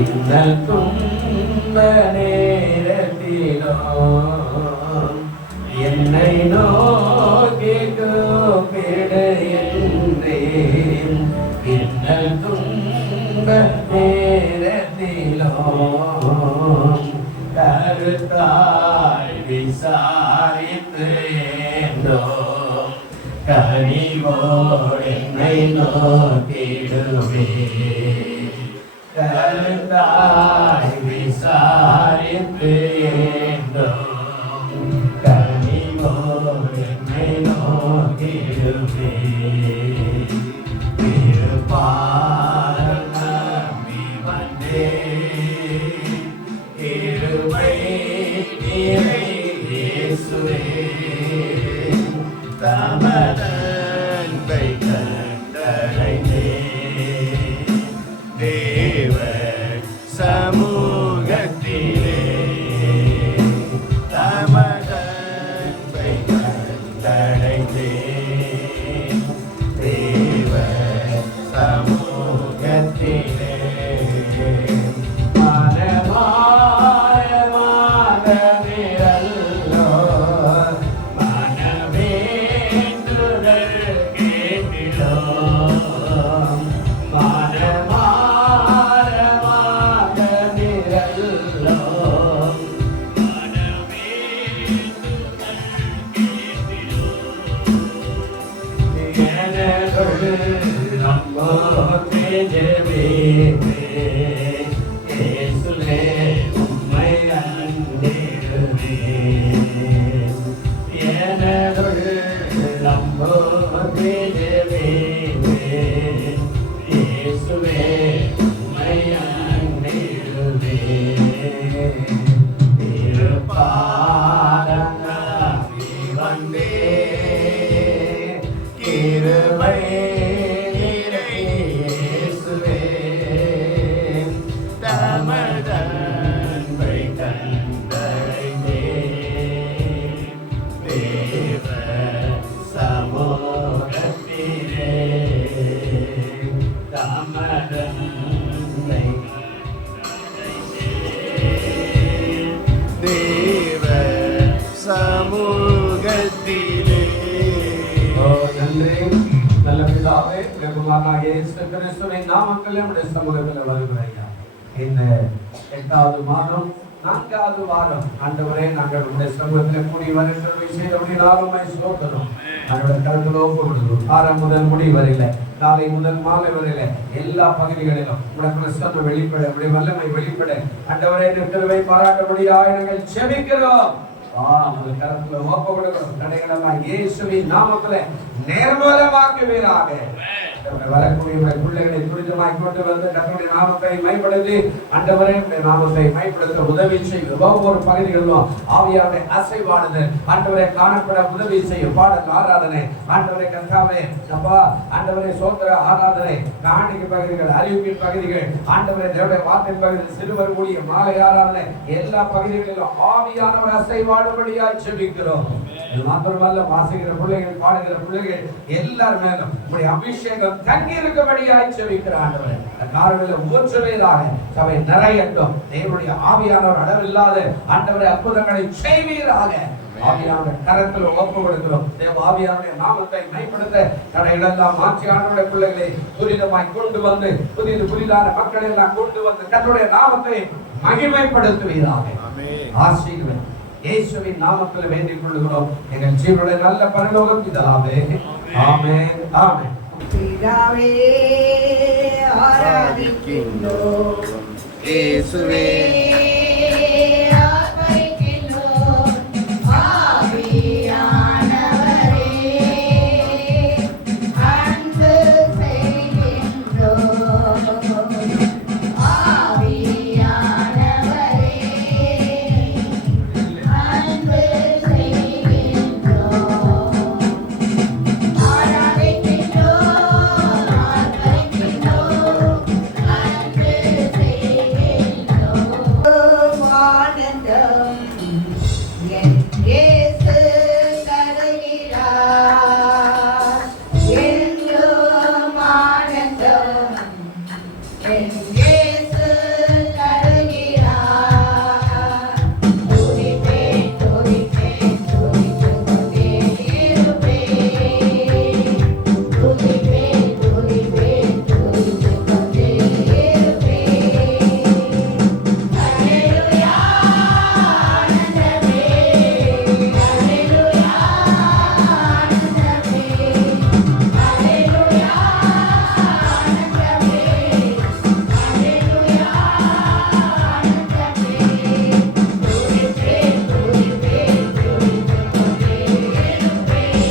இன்னல் துன்ப நேரத்திலோ என்னை நோக்கி கூப்பிடுகின்றேன். இன்னல் துன்ப நேரத்திலோ கருத்தாய் விசாரித்து கனிவோடு என்னை நோக்கிடுவே. கருத்தாய் விசாரித்து கனிவோடு என்னை நோக்கிடுவே. திருப்பாதம் நம்பி வந்தே கிருபை நீரை இயேசுவே. தமதன்பை கண்டடைந்தே தேவ சமூகத்திலே. தமதன்பை கண்டடைந்தே தேவ சமூகத்திலே. இந்த 8வது மாதம் 4வது வாரம் ஆண்டவரே, நாங்கள் உடைய சமூகத்தில் கூடி வருகிறவை செய்தபடி நாளுமை சோதனம் அவருடைய கருத்தில் ஒப்புக்கொடுக்கிறோம். 6 முதல் முடி வரையில, காலை முதல் மாலை வரையில எல்லா பகுதிகளிலும் உடைய பிரசன்னம் வெளிப்பட, உடைய வல்லமை வெளிப்பட ஆண்டவரே திருவை பாராட்டபடியாக நாங்கள் செபிக்கிறோம். கருத்துல ஒப்பு கொடுக்கிறோம். தடைகளெல்லாம் இயேசுவின் நாமத்திலே நிர்மூலமாக்குவீராக. வரக்கூடிய பிள்ளைகளை துரிதமாய் கொண்டு வந்து கர்த்தருடைய நாமத்தை மைப்படுத்தி ஆண்டவரே நாமத்தை மைப்படுத்த உதவி செய்யும். ஒவ்வொரு பகுதிகளிலும் ஆவியானவருடைய அசைவாடுதல் ஆண்டவரே காணப்பட உதவி செய்யும். பாடல் ஆராதனை ஆண்டவரே கர்த்தாவே அப்பா ஆண்டவரே சோத்திர ஆராதனை, காணிக்கை பகுதிகள், அறிவிப்பின் பகுதிகள், ஆண்டவரே தேவனுடைய வார்த்தை பகுதிகள், சிறுவர் ஊழிய மாலை ஆராதனை எல்லா பகுதிகளிலும் ஆவியானவர் அசைவாடும்படியாய் செபிக்கிறோம். இது மாத்திரமல்ல, வாசிக்கிற பிள்ளைகள், பாடுகிற பிள்ளைகள் எல்லார் மேலும் உங்களுடைய அபிஷேகம் தங்கி இருக்கும்படியாய் செபிக்கிற ஆண்டவரே காரணங்களை ஊற்றுவீராக. சபை நிறையட்டும். தேவனுடைய ஆவியானவர் அளவில்லாத ஆண்டவரை அற்புதங்களை செய்வீராக. ஆவியானவர் கரத்தில் ஒப்பு கொடுக்கிறோம். தேவ ஆவியானவருடைய நாமத்தை மைப்படுத்த தடைகளெல்லாம் மாற்றி ஆண்டவருடைய பிள்ளைகளை துரிதமாய் கொண்டு வந்து புதிதான மக்கள் எல்லாம் கொண்டு வந்து கர்த்தருடைய நாமத்தை மகிமைப்படுத்துவீராக. ஆசீர்வதி இயேசுவின் நாமத்தில் வேண்டிக் கொள்கிறோம் எங்கள் ஜீவனுடைய நல்ல பரலோக பிதாவே. ஆமென், ஆமென். பிதாவே ஆராதிக்கின்றோம், இயேசுவே ஆராதிக்கின்றோம், ஆவியானவரே அன்பு செய்கின்றோம், ஆவியானவரே அன்பு செய்கின்றோம், ஆராதிக்கின்றோம், துதிப்பேன் துதிப்பேன் துதித்துக் கொண்டே இருப்பேன். அல்லேலூயா ஆனந்தமே அல்லேலூயா ஆனந்தமே அல்லேலூயா ஆனந்தமே அல்லேலூயா ஆனந்தமே. துதிப்பேன் துதிப்பேன் துதித்துக் கொண்டே இருப்பேன்.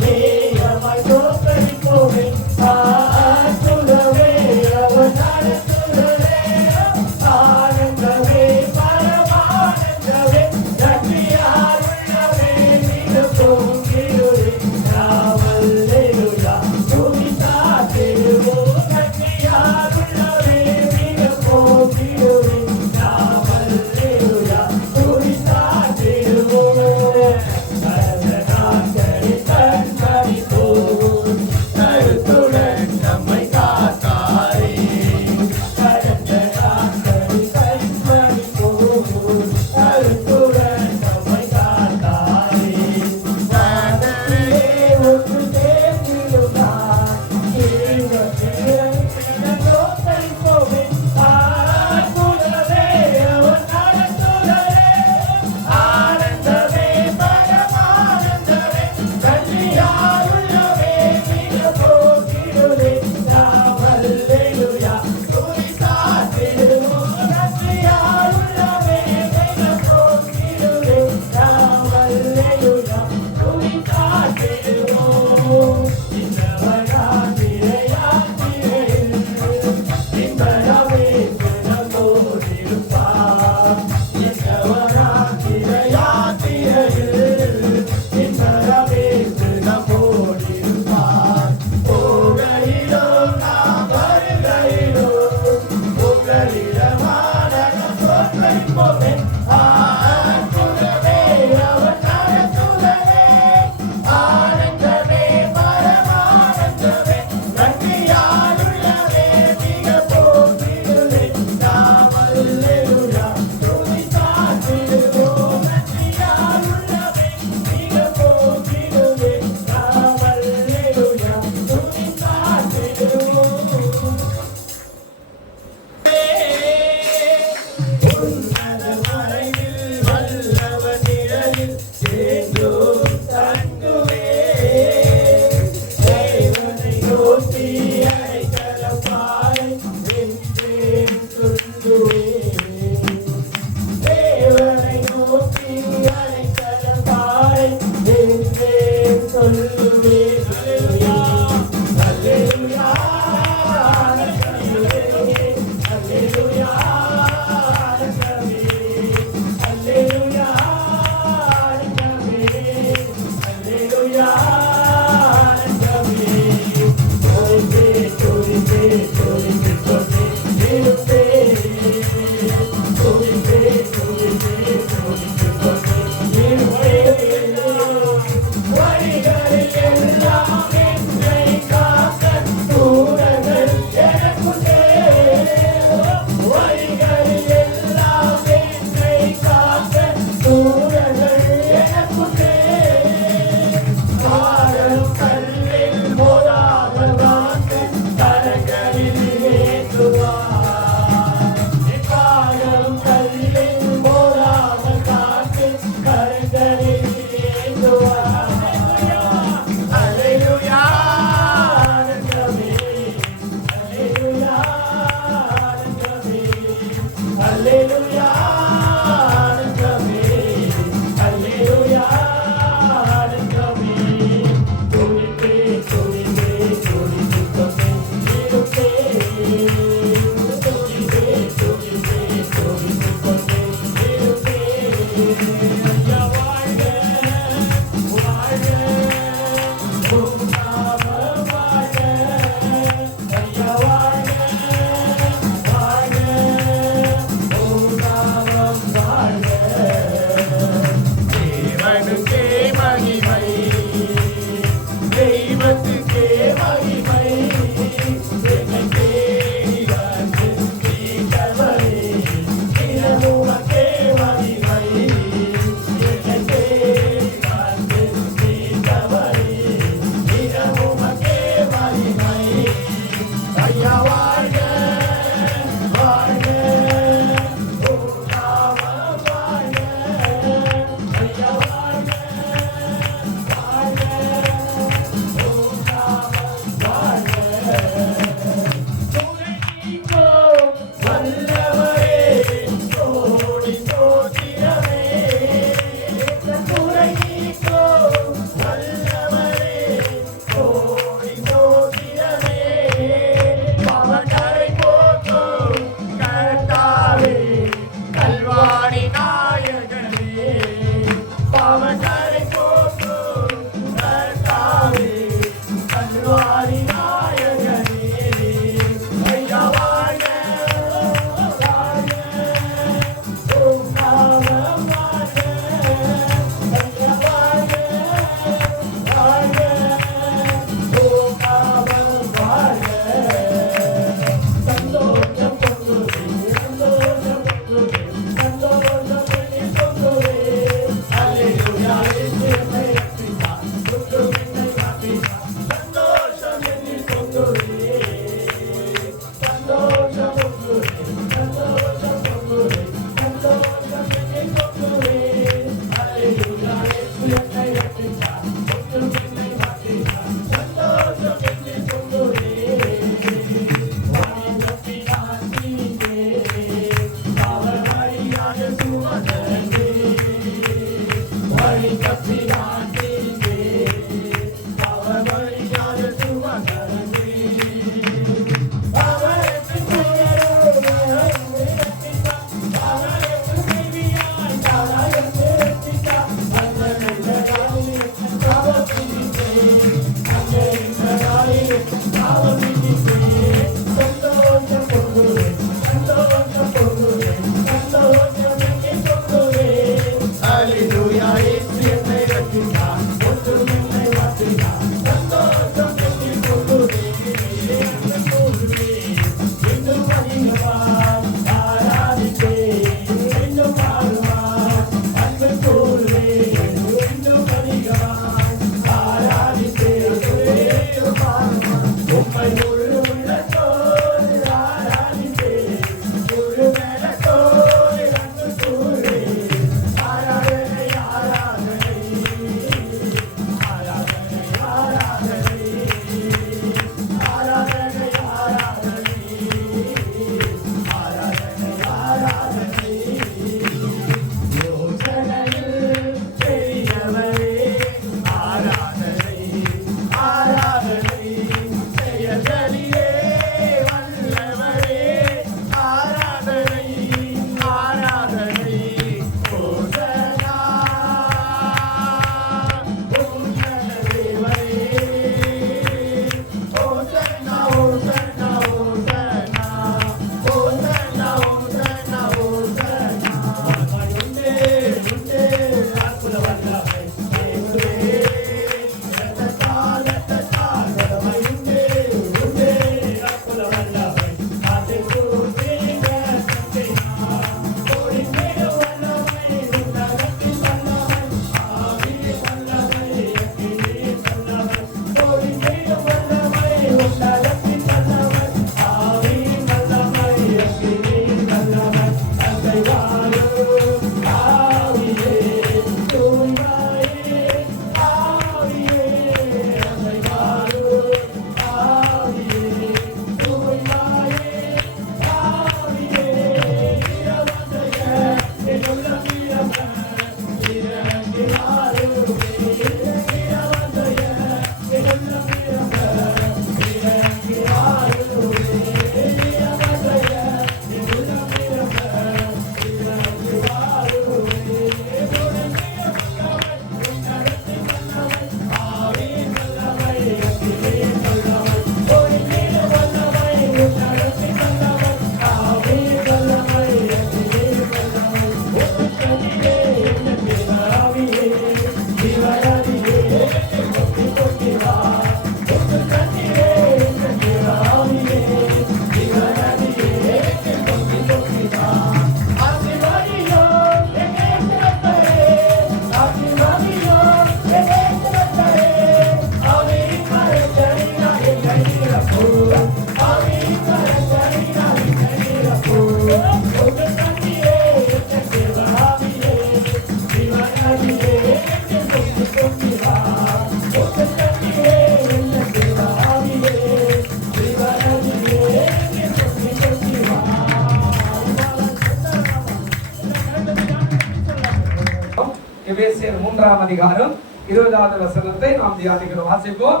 எபேசியர் 3ஆம் அதிகாரம் 20வது வசனத்தை நாம் தியானிக்கிறோம். வாசிப்போம்.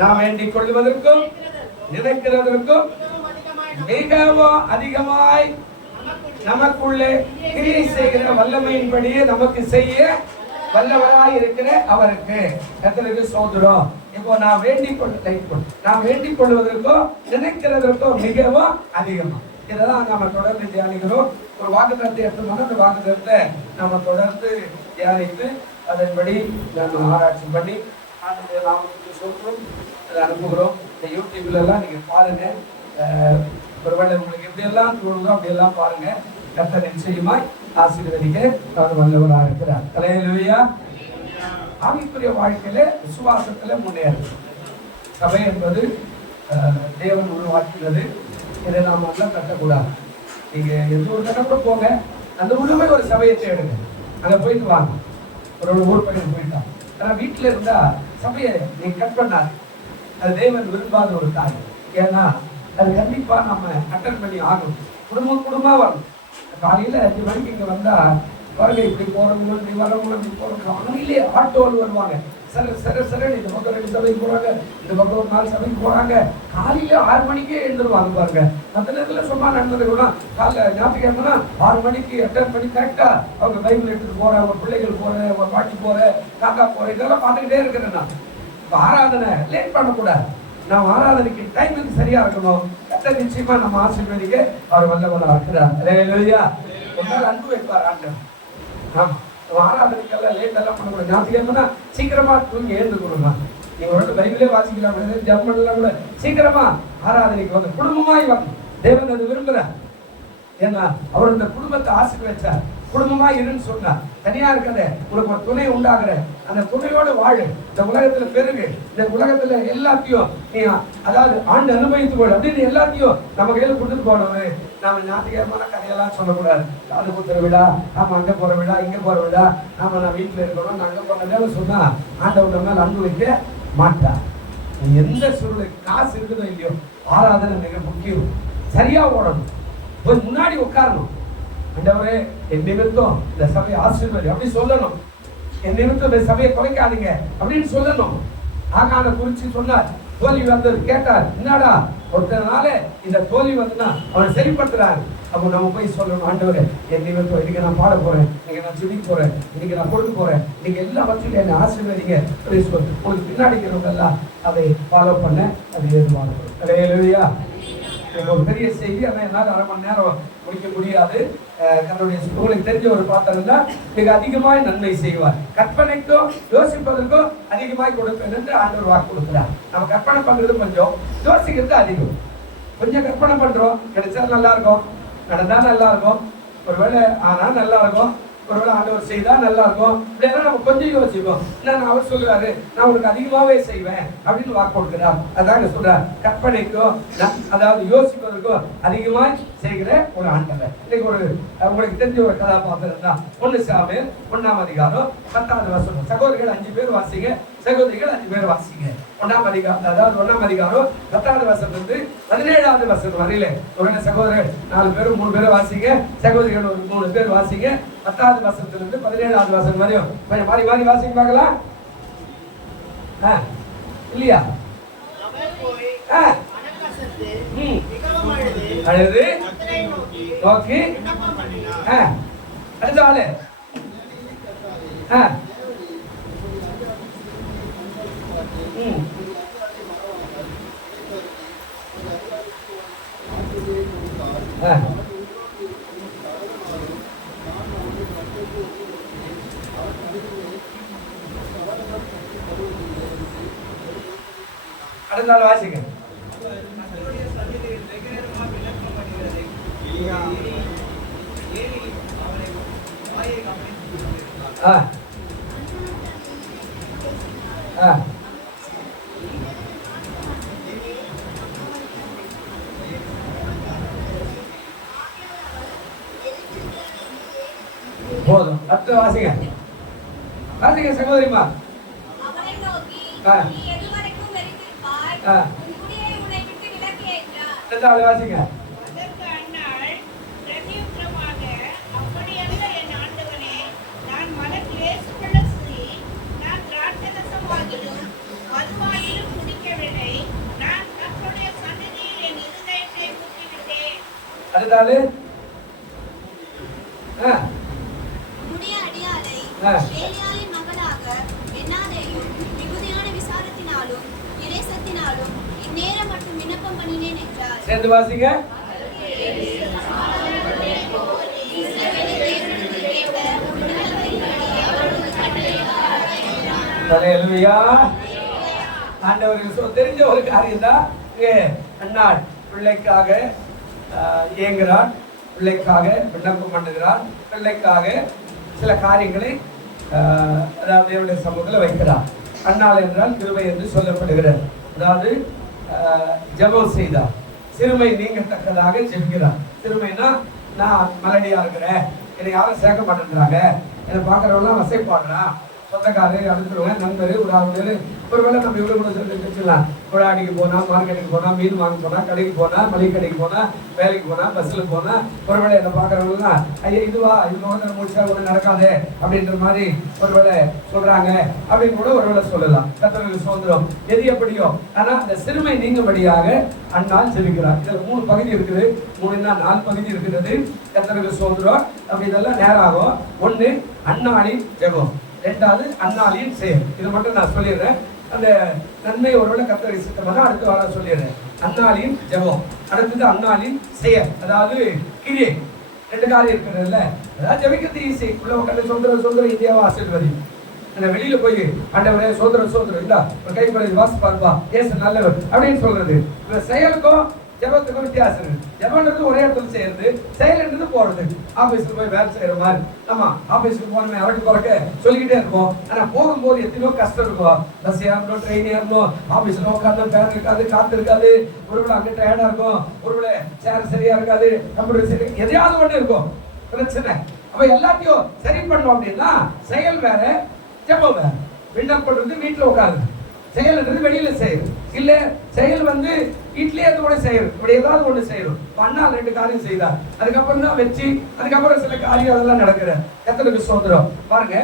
நாம் வேண்டிக் கொள்வதற்கும் நினைக்கிறதற்கும் மிகவும் அதிகமாய் நமக்குள்ளே கிரியை செய்கிற வல்லமையின்படியே நமக்கு செய்ய வல்லவராய் இருக்கிற அவருக்கு கர்த்தருக்கு ஸ்தோத்திரம். இப்போ நான் வேண்டிக் கொள்வதற்கும் நினைக்கிறதற்கும் மிகவும் அதிகமா, இதெல்லாம் நாம தொடர்ந்து தியானிக்கிறோம். ஒரு வாக்குத்தத்தத்தை எடுத்தோம்னா அந்த வாக்குத்தத்தை நாம தொடர்ந்து தியானித்து அதன்படி நம்ம ஆராய்ச்சி பண்ணி நாமத்துக்கு சொல்றோம், அதை அனுப்புகிறோம். இந்த யூடியூப்ல எல்லாம் நீங்க பாருங்க. ஒருவேளை உங்களுக்கு எப்படி எல்லாம் தோணுதோ அப்படி எல்லாம் பாருங்க. கர்த்தர் நிச்சயமாய் ஆசீர்வதிக்க அவர் வல்லவராக இருக்கிறார். அல்லேலூயா. ஆவிக்குரிய வாழ்க்கையில விசுவாசத்துல முன்னேறும். சபை என்பது தேவன் உருவாக்கினது. இதை நாம் நல்லா கட்டக்கூடாது. நீங்க எந்த ஒரு கட்ட கூட போங்க, அந்த உள்ளவே ஒரு சபையை தேடுங்க, அங்க போயிட்டு வாங்க. ஒரு ஊர் பையன் போயிட்டான். ஆனா வீட்டுல இருந்தா சபையை நீங்க கட் பண்ணாது. அது தேவன் விரும்பாத ஒரு காரியம். ஏன்னா அது கண்டிப்பா நம்ம அட்டன் பண்ணி ஆகணும். குடும்பமா வரணும். காலையில 5 மணிக்கு இங்க வந்தா பாருங்க, இப்படி போறவங்களும் இப்படி வரவங்களும் இப்படி போறவங்க காலையிலே ஆட்டோவில் வருவாங்க. சரி இந்த பக்கம் 2 சபைக்கு போறாங்க, இந்த பக்கம் ஒரு 4 சபைக்கு போறாங்க. காலையில 6 மணிக்கே எழுந்துருவாங்க பாருங்க. அந்த நேரத்தில் சும்மா நடந்தது கூட காலைல ஞாயிற்றுக்கிழமைனா 6 மணிக்கு அட்டன் பண்ணி கரெக்டா அவங்க பைபிள் எடுத்துட்டு போற, அவங்க பிள்ளைகள் போற, அவங்க பாட்டி போற, காக்கா போற, இதெல்லாம் பார்த்துக்கிட்டே இருக்கிறேன் நான். இப்போ ஆராதனை லேட் பண்ணக்கூடாது. நாம் ஆராதனைக்கு டைமுக்கு சரியா இருக்கணும். கர்த்தர் நிச்சயமா நம்ம ஆசீர்வதிக்க அவர் வல்லவராக இருக்கிறார். அல்லேலூயா. ஒரு நாள் அன்பு வைப்பார் ஆண்டவர். ஆமா, ஆராதனைக்கெல்லாம் லேட் எல்லாம் பண்ணக்கூடாது. ஞாபகம்னா சீக்கிரமா தூங்கி எழுந்துக்கணுமா. நீங்க ஒரு பைபிளே வாசிக்கலாம், ஜெர்மன்லாம் கூட சீக்கிரமா ஆராதனைக்கு வந்து குடும்பமாய் வாங்க. தேவன் அது விரும்புறார். ஏன்னா அவர் இந்த குடும்பத்தை ஆசீர்வதிச்சார். குடும்பமா இருன்னு சொன்னார். தனியா இருக்காத, உனக்கு ஒரு துணை உண்டாகிற, அந்த துணையோடு வாழு, இந்த உலகத்துல பெருகு, இந்த உலகத்துல எல்லாத்தையும் நீ அதாவது ஆண்டு அனுபவித்து போடு அப்படின்னு எல்லாத்தையும் நம்ம கையில கொடுத்துட்டு போனோம். நாம ஞாபகமான கதையெல்லாம் சொல்லக்கூடாது. காது குத்துற விழா, நாம அங்க போற விழா, இங்க போற விழா, நாம நான் வீட்டுல இருக்கணும், நான் அங்க போனதே சொன்னா ஆண்டவர் நம்ம மேல அன்பு வைக்க மாட்டார். எந்த சூழ்நிலை காசு இருக்குதோ இல்லையோ, ஆராதனை மிக முக்கியம். சரியா ஓடணும், போய் முன்னாடி உட்காரணும். ஆண்டவரே, என் நிமித்தம் இந்த சபையை ஆசீர்வதி அப்படி சொல்லணும். என் நிமித்தம் இந்த சபையை குறைக்காதீங்க அப்படின்னு சொல்லணும். ஆகான குறிச்சு சொன்னார். தோல்வி வந்தது கேட்டார். என்னடா ஒருத்தனால இந்த தோல்வி வந்துன்னா அவனை சரிப்படுத்துறாரு. அப்போ நம்ம போய் சொல்லணும், ஆண்டவரே என் நிமித்தம் இன்னைக்கு நான் பாட போறேன், இன்னைக்கு நான் ஜெபிக்க போறேன், இன்னைக்கு நான் கொடுக்க போறேன், நீங்க எல்லாவற்றிலும் என்னை ஆசீர்வதிங்க. உங்களுக்கு பின்னாடி இருக்கிறவங்க எல்லாம் அதை ஃபாலோ பண்ண அது ஏதுவாகும். அல்லேலூயா. ஒரு பெரிய செய்தி, ஆனால் என்னால் 1/2 மணி நேரம் முடிக்க முடியாது. தன்னுடைய உங்களுக்கு தெரிஞ்ச ஒரு பாத்திரம்னா மிக அதிகமாய் நன்மை செய்வார். கற்பனைக்கும் யோசிப்பதற்கும் அதிகமாய் கொடுப்பேன் என்று ஆண்டவர் வாக்கு கொடுக்கிறார். நம்ம கற்பனை பண்றது கொஞ்சம், யோசிக்கிறது அதிகம். கொஞ்சம் கற்பனை பண்றோம், கிடைச்சா நல்லா இருக்கும், நடந்தா நல்லா இருக்கும், ஒருவேளை ஆனா நல்லா இருக்கும், ஒருவேளை ஆண்டவர் செய்தா நல்லா இருக்கும். இல்லைன்னா நம்ம கொஞ்சம் யோசிப்போம். என்ன அவர் சொல்றாரு, நான் உனக்கு அதிகமாவே செய்வேன் அப்படின்னு வாக்கு கொடுக்கிறார். அதாங்க சொல்றார், கற்பனைக்கும் அதாவது யோசிப்பதற்கும் அதிகமாய் செய்கிற ஒரு ஆண்டவர். இன்னைக்கு ஒரு உங்களுக்கு தெரிஞ்ச ஒரு கதாபாத்திரம் தான். 1 சாமுவேல் 1ஆம் அதிகாரம் 10வது வசனம். சகோதரிகள் 5 பேர் வாசிங்க, சகோதரிகள் 5 பேர் வாசிங்க. 1ஆம் அதிகாரம், அதாவது 1ஆம் அதிகாரம் 10வது வசனத்திலிருந்து 17வது வசனம் வரையில ஒரு சகோதரர்கள் 4 பேரும் 3 பேரும் வாசிங்க, சகோதரிகள் ஒரு 3 பேர் வாசிங்க. 10வது வசனத்திலிருந்து 17வது வசனம் வரையும் கொஞ்சம் மாறி மாறி வாசிங்க பார்க்கலாம். இல்லையா? அழுது நோக்கி அடுத்த ஆளு அடுத்த நாள் வாசிங்க. போதும். அடுத்த வாசிங்க, வாசிங்க சகோதரிமா. வாசிங்க. அதற்கு அன்னாள் பிரதியுத்தரமாக, அப்படியல்ல என் ஆண்டவனே, நான் அடுத்தாள் உம்முடைய அடியாரை ஆ. ஏலியாளின் மகனாக எண்ணாதேயும் மிகுதியான விசாரத்தினாலும் இரேசத்தினாலும் இந்நேரம் மட்டும் விண்ணப்பம் பண்ணினேன் என்றார். சேர்ந்து வாசிங்க. ஹல்லேலூயா. ஆண்டவருக்கு தெரிஞ்ச ஒரு காரியம் தான். அன்னாள் பிள்ளைக்காக ஏங்குகிறான், பிள்ளைக்காக விண்ணப்பம் பண்ணுகிறான், பிள்ளைக்காக சில காரியங்களை அதாவது தேவனுடைய சமூகத்தில் வைக்கிறார். அன்னாள் என்றால் கிருபை என்று சொல்லப்படுகிறார். அதாவது ஜெபம் செய்தார், சிறுமை நீங்கத்தக்கதாக ஜெபிக்கிறார். சிறுமைனா நான் மலடியா இருக்கிறேன், என்னை யாரும் சேர்க்க மாட்டேன்றாங்க, என்னை பார்க்குறவங்களாம் வசைப்பாடுறான், சொந்தக்காரர் அனுப்பிடுவேன், நண்பர் ஒரு 6 பேர் ஒருவேளை நம்ம இவ்வளோ கூட சொல்லி வச்சுக்கலாம். குழாடிக்கு போனால், மார்க்கெட்டுக்கு போனால், மீன் வாங்க போனால், கடைக்கு போனால், மளிகை கடைக்கு போனால், வேலைக்கு போனால், பஸ்ஸில் போனால், ஒருவேளை என்னை பார்க்குறவங்கலாம் ஐயா இதுவா இது முகத்தில் முடிச்சா ஒன்று நடக்காது அப்படின்ற மாதிரி ஒருவேளை சொல்கிறாங்க அப்படின்னு கூட ஒருவேளை சொல்லலாம். கர்த்தருக்கு சுதந்திரம் எது எப்படியோ. ஆனால் அந்த சிறுமை நீங்கும்படியாக அன்னாள் ஜெபிக்கிறார். இதில் 3 பகுதி இருக்குது, 4 பகுதி இருக்கிறது. கர்த்தருக்கு சுதந்திரம் அப்படி இதெல்லாம் நேரம் ஆகும். 1 அன்னாளின் ஜெபம், 2வது அன்னாளின் செயல். இதை மட்டும் நான் சொல்லிடுறேன். அந்த நன்மை ஒருவேளை கர்த்தரை சித்தமாக அடுத்த வாரம் சொல்லிடுறேன். அன்னாளின் ஜெபம், அடுத்தது அன்னாளின் செயல், அதாவது கிரியை. 2 காரியம் இருக்கிறதுல, அதாவது ஜெபிக்கிறது ஈஸி. உள்ள உட்காந்து சொந்தரம் இந்தியாவை ஆசீர்வதி. அந்த வெளியில போய் ஆண்டவரே சோதரம் இல்ல ஒரு கை பழி வாசி பார்ப்பா ஏசு நல்லவர் அப்படின்னு சொல்றது. செயலுக்கும் ஜெபத்துக்கும் வித்தியாசம் இருக்கு. ஜெபன்றது ஒரே இடத்துல செய்யறது, செயல்ன்றது போறது. ஆபீஸ்ல போய் வேலை செய்யற மாதிரி. ஆமா, ஆபீஸ்க்கு போனோமே அவருக்கு குறைக்க சொல்லிக்கிட்டே இருக்கும். ஆனா போகும்போது எத்தனையோ கஷ்டம் இருக்கும். பஸ் ஏறணும், ட்ரெயின் ஏறணும், ஆபீஸ்ல உட்காந்து பேர் இருக்காது, காத்து இருக்காது, ஒருவேளை அங்கே டயர்டா இருக்கும், ஒருவேளை சேர் சரியா இருக்காது, கம்ப்யூட்டர் சரி, எதையாவது ஒண்ணு இருக்கும் பிரச்சனை. அப்ப எல்லாத்தையும் சரி பண்ணோம் அப்படின்னா செயல் வேற, ஜெபம் வேற. விண்ணப்பன்றது வீட்டுல உட்காந்து, செயல்ன்றது வெளியில செய்யும். இல்ல செயல் வீட்லயே கூட செய்யும். இப்படி ஏதாவது ஒண்ணு செய்யணும். அண்ணா 2 காரியம் செய்தார். அதுக்கப்புறம் தான் வச்சு அதுக்கப்புறம் சில காரியம் அதெல்லாம் நடக்கிற. கர்த்தருக்கு ஸ்தோத்திரம். பாருங்க,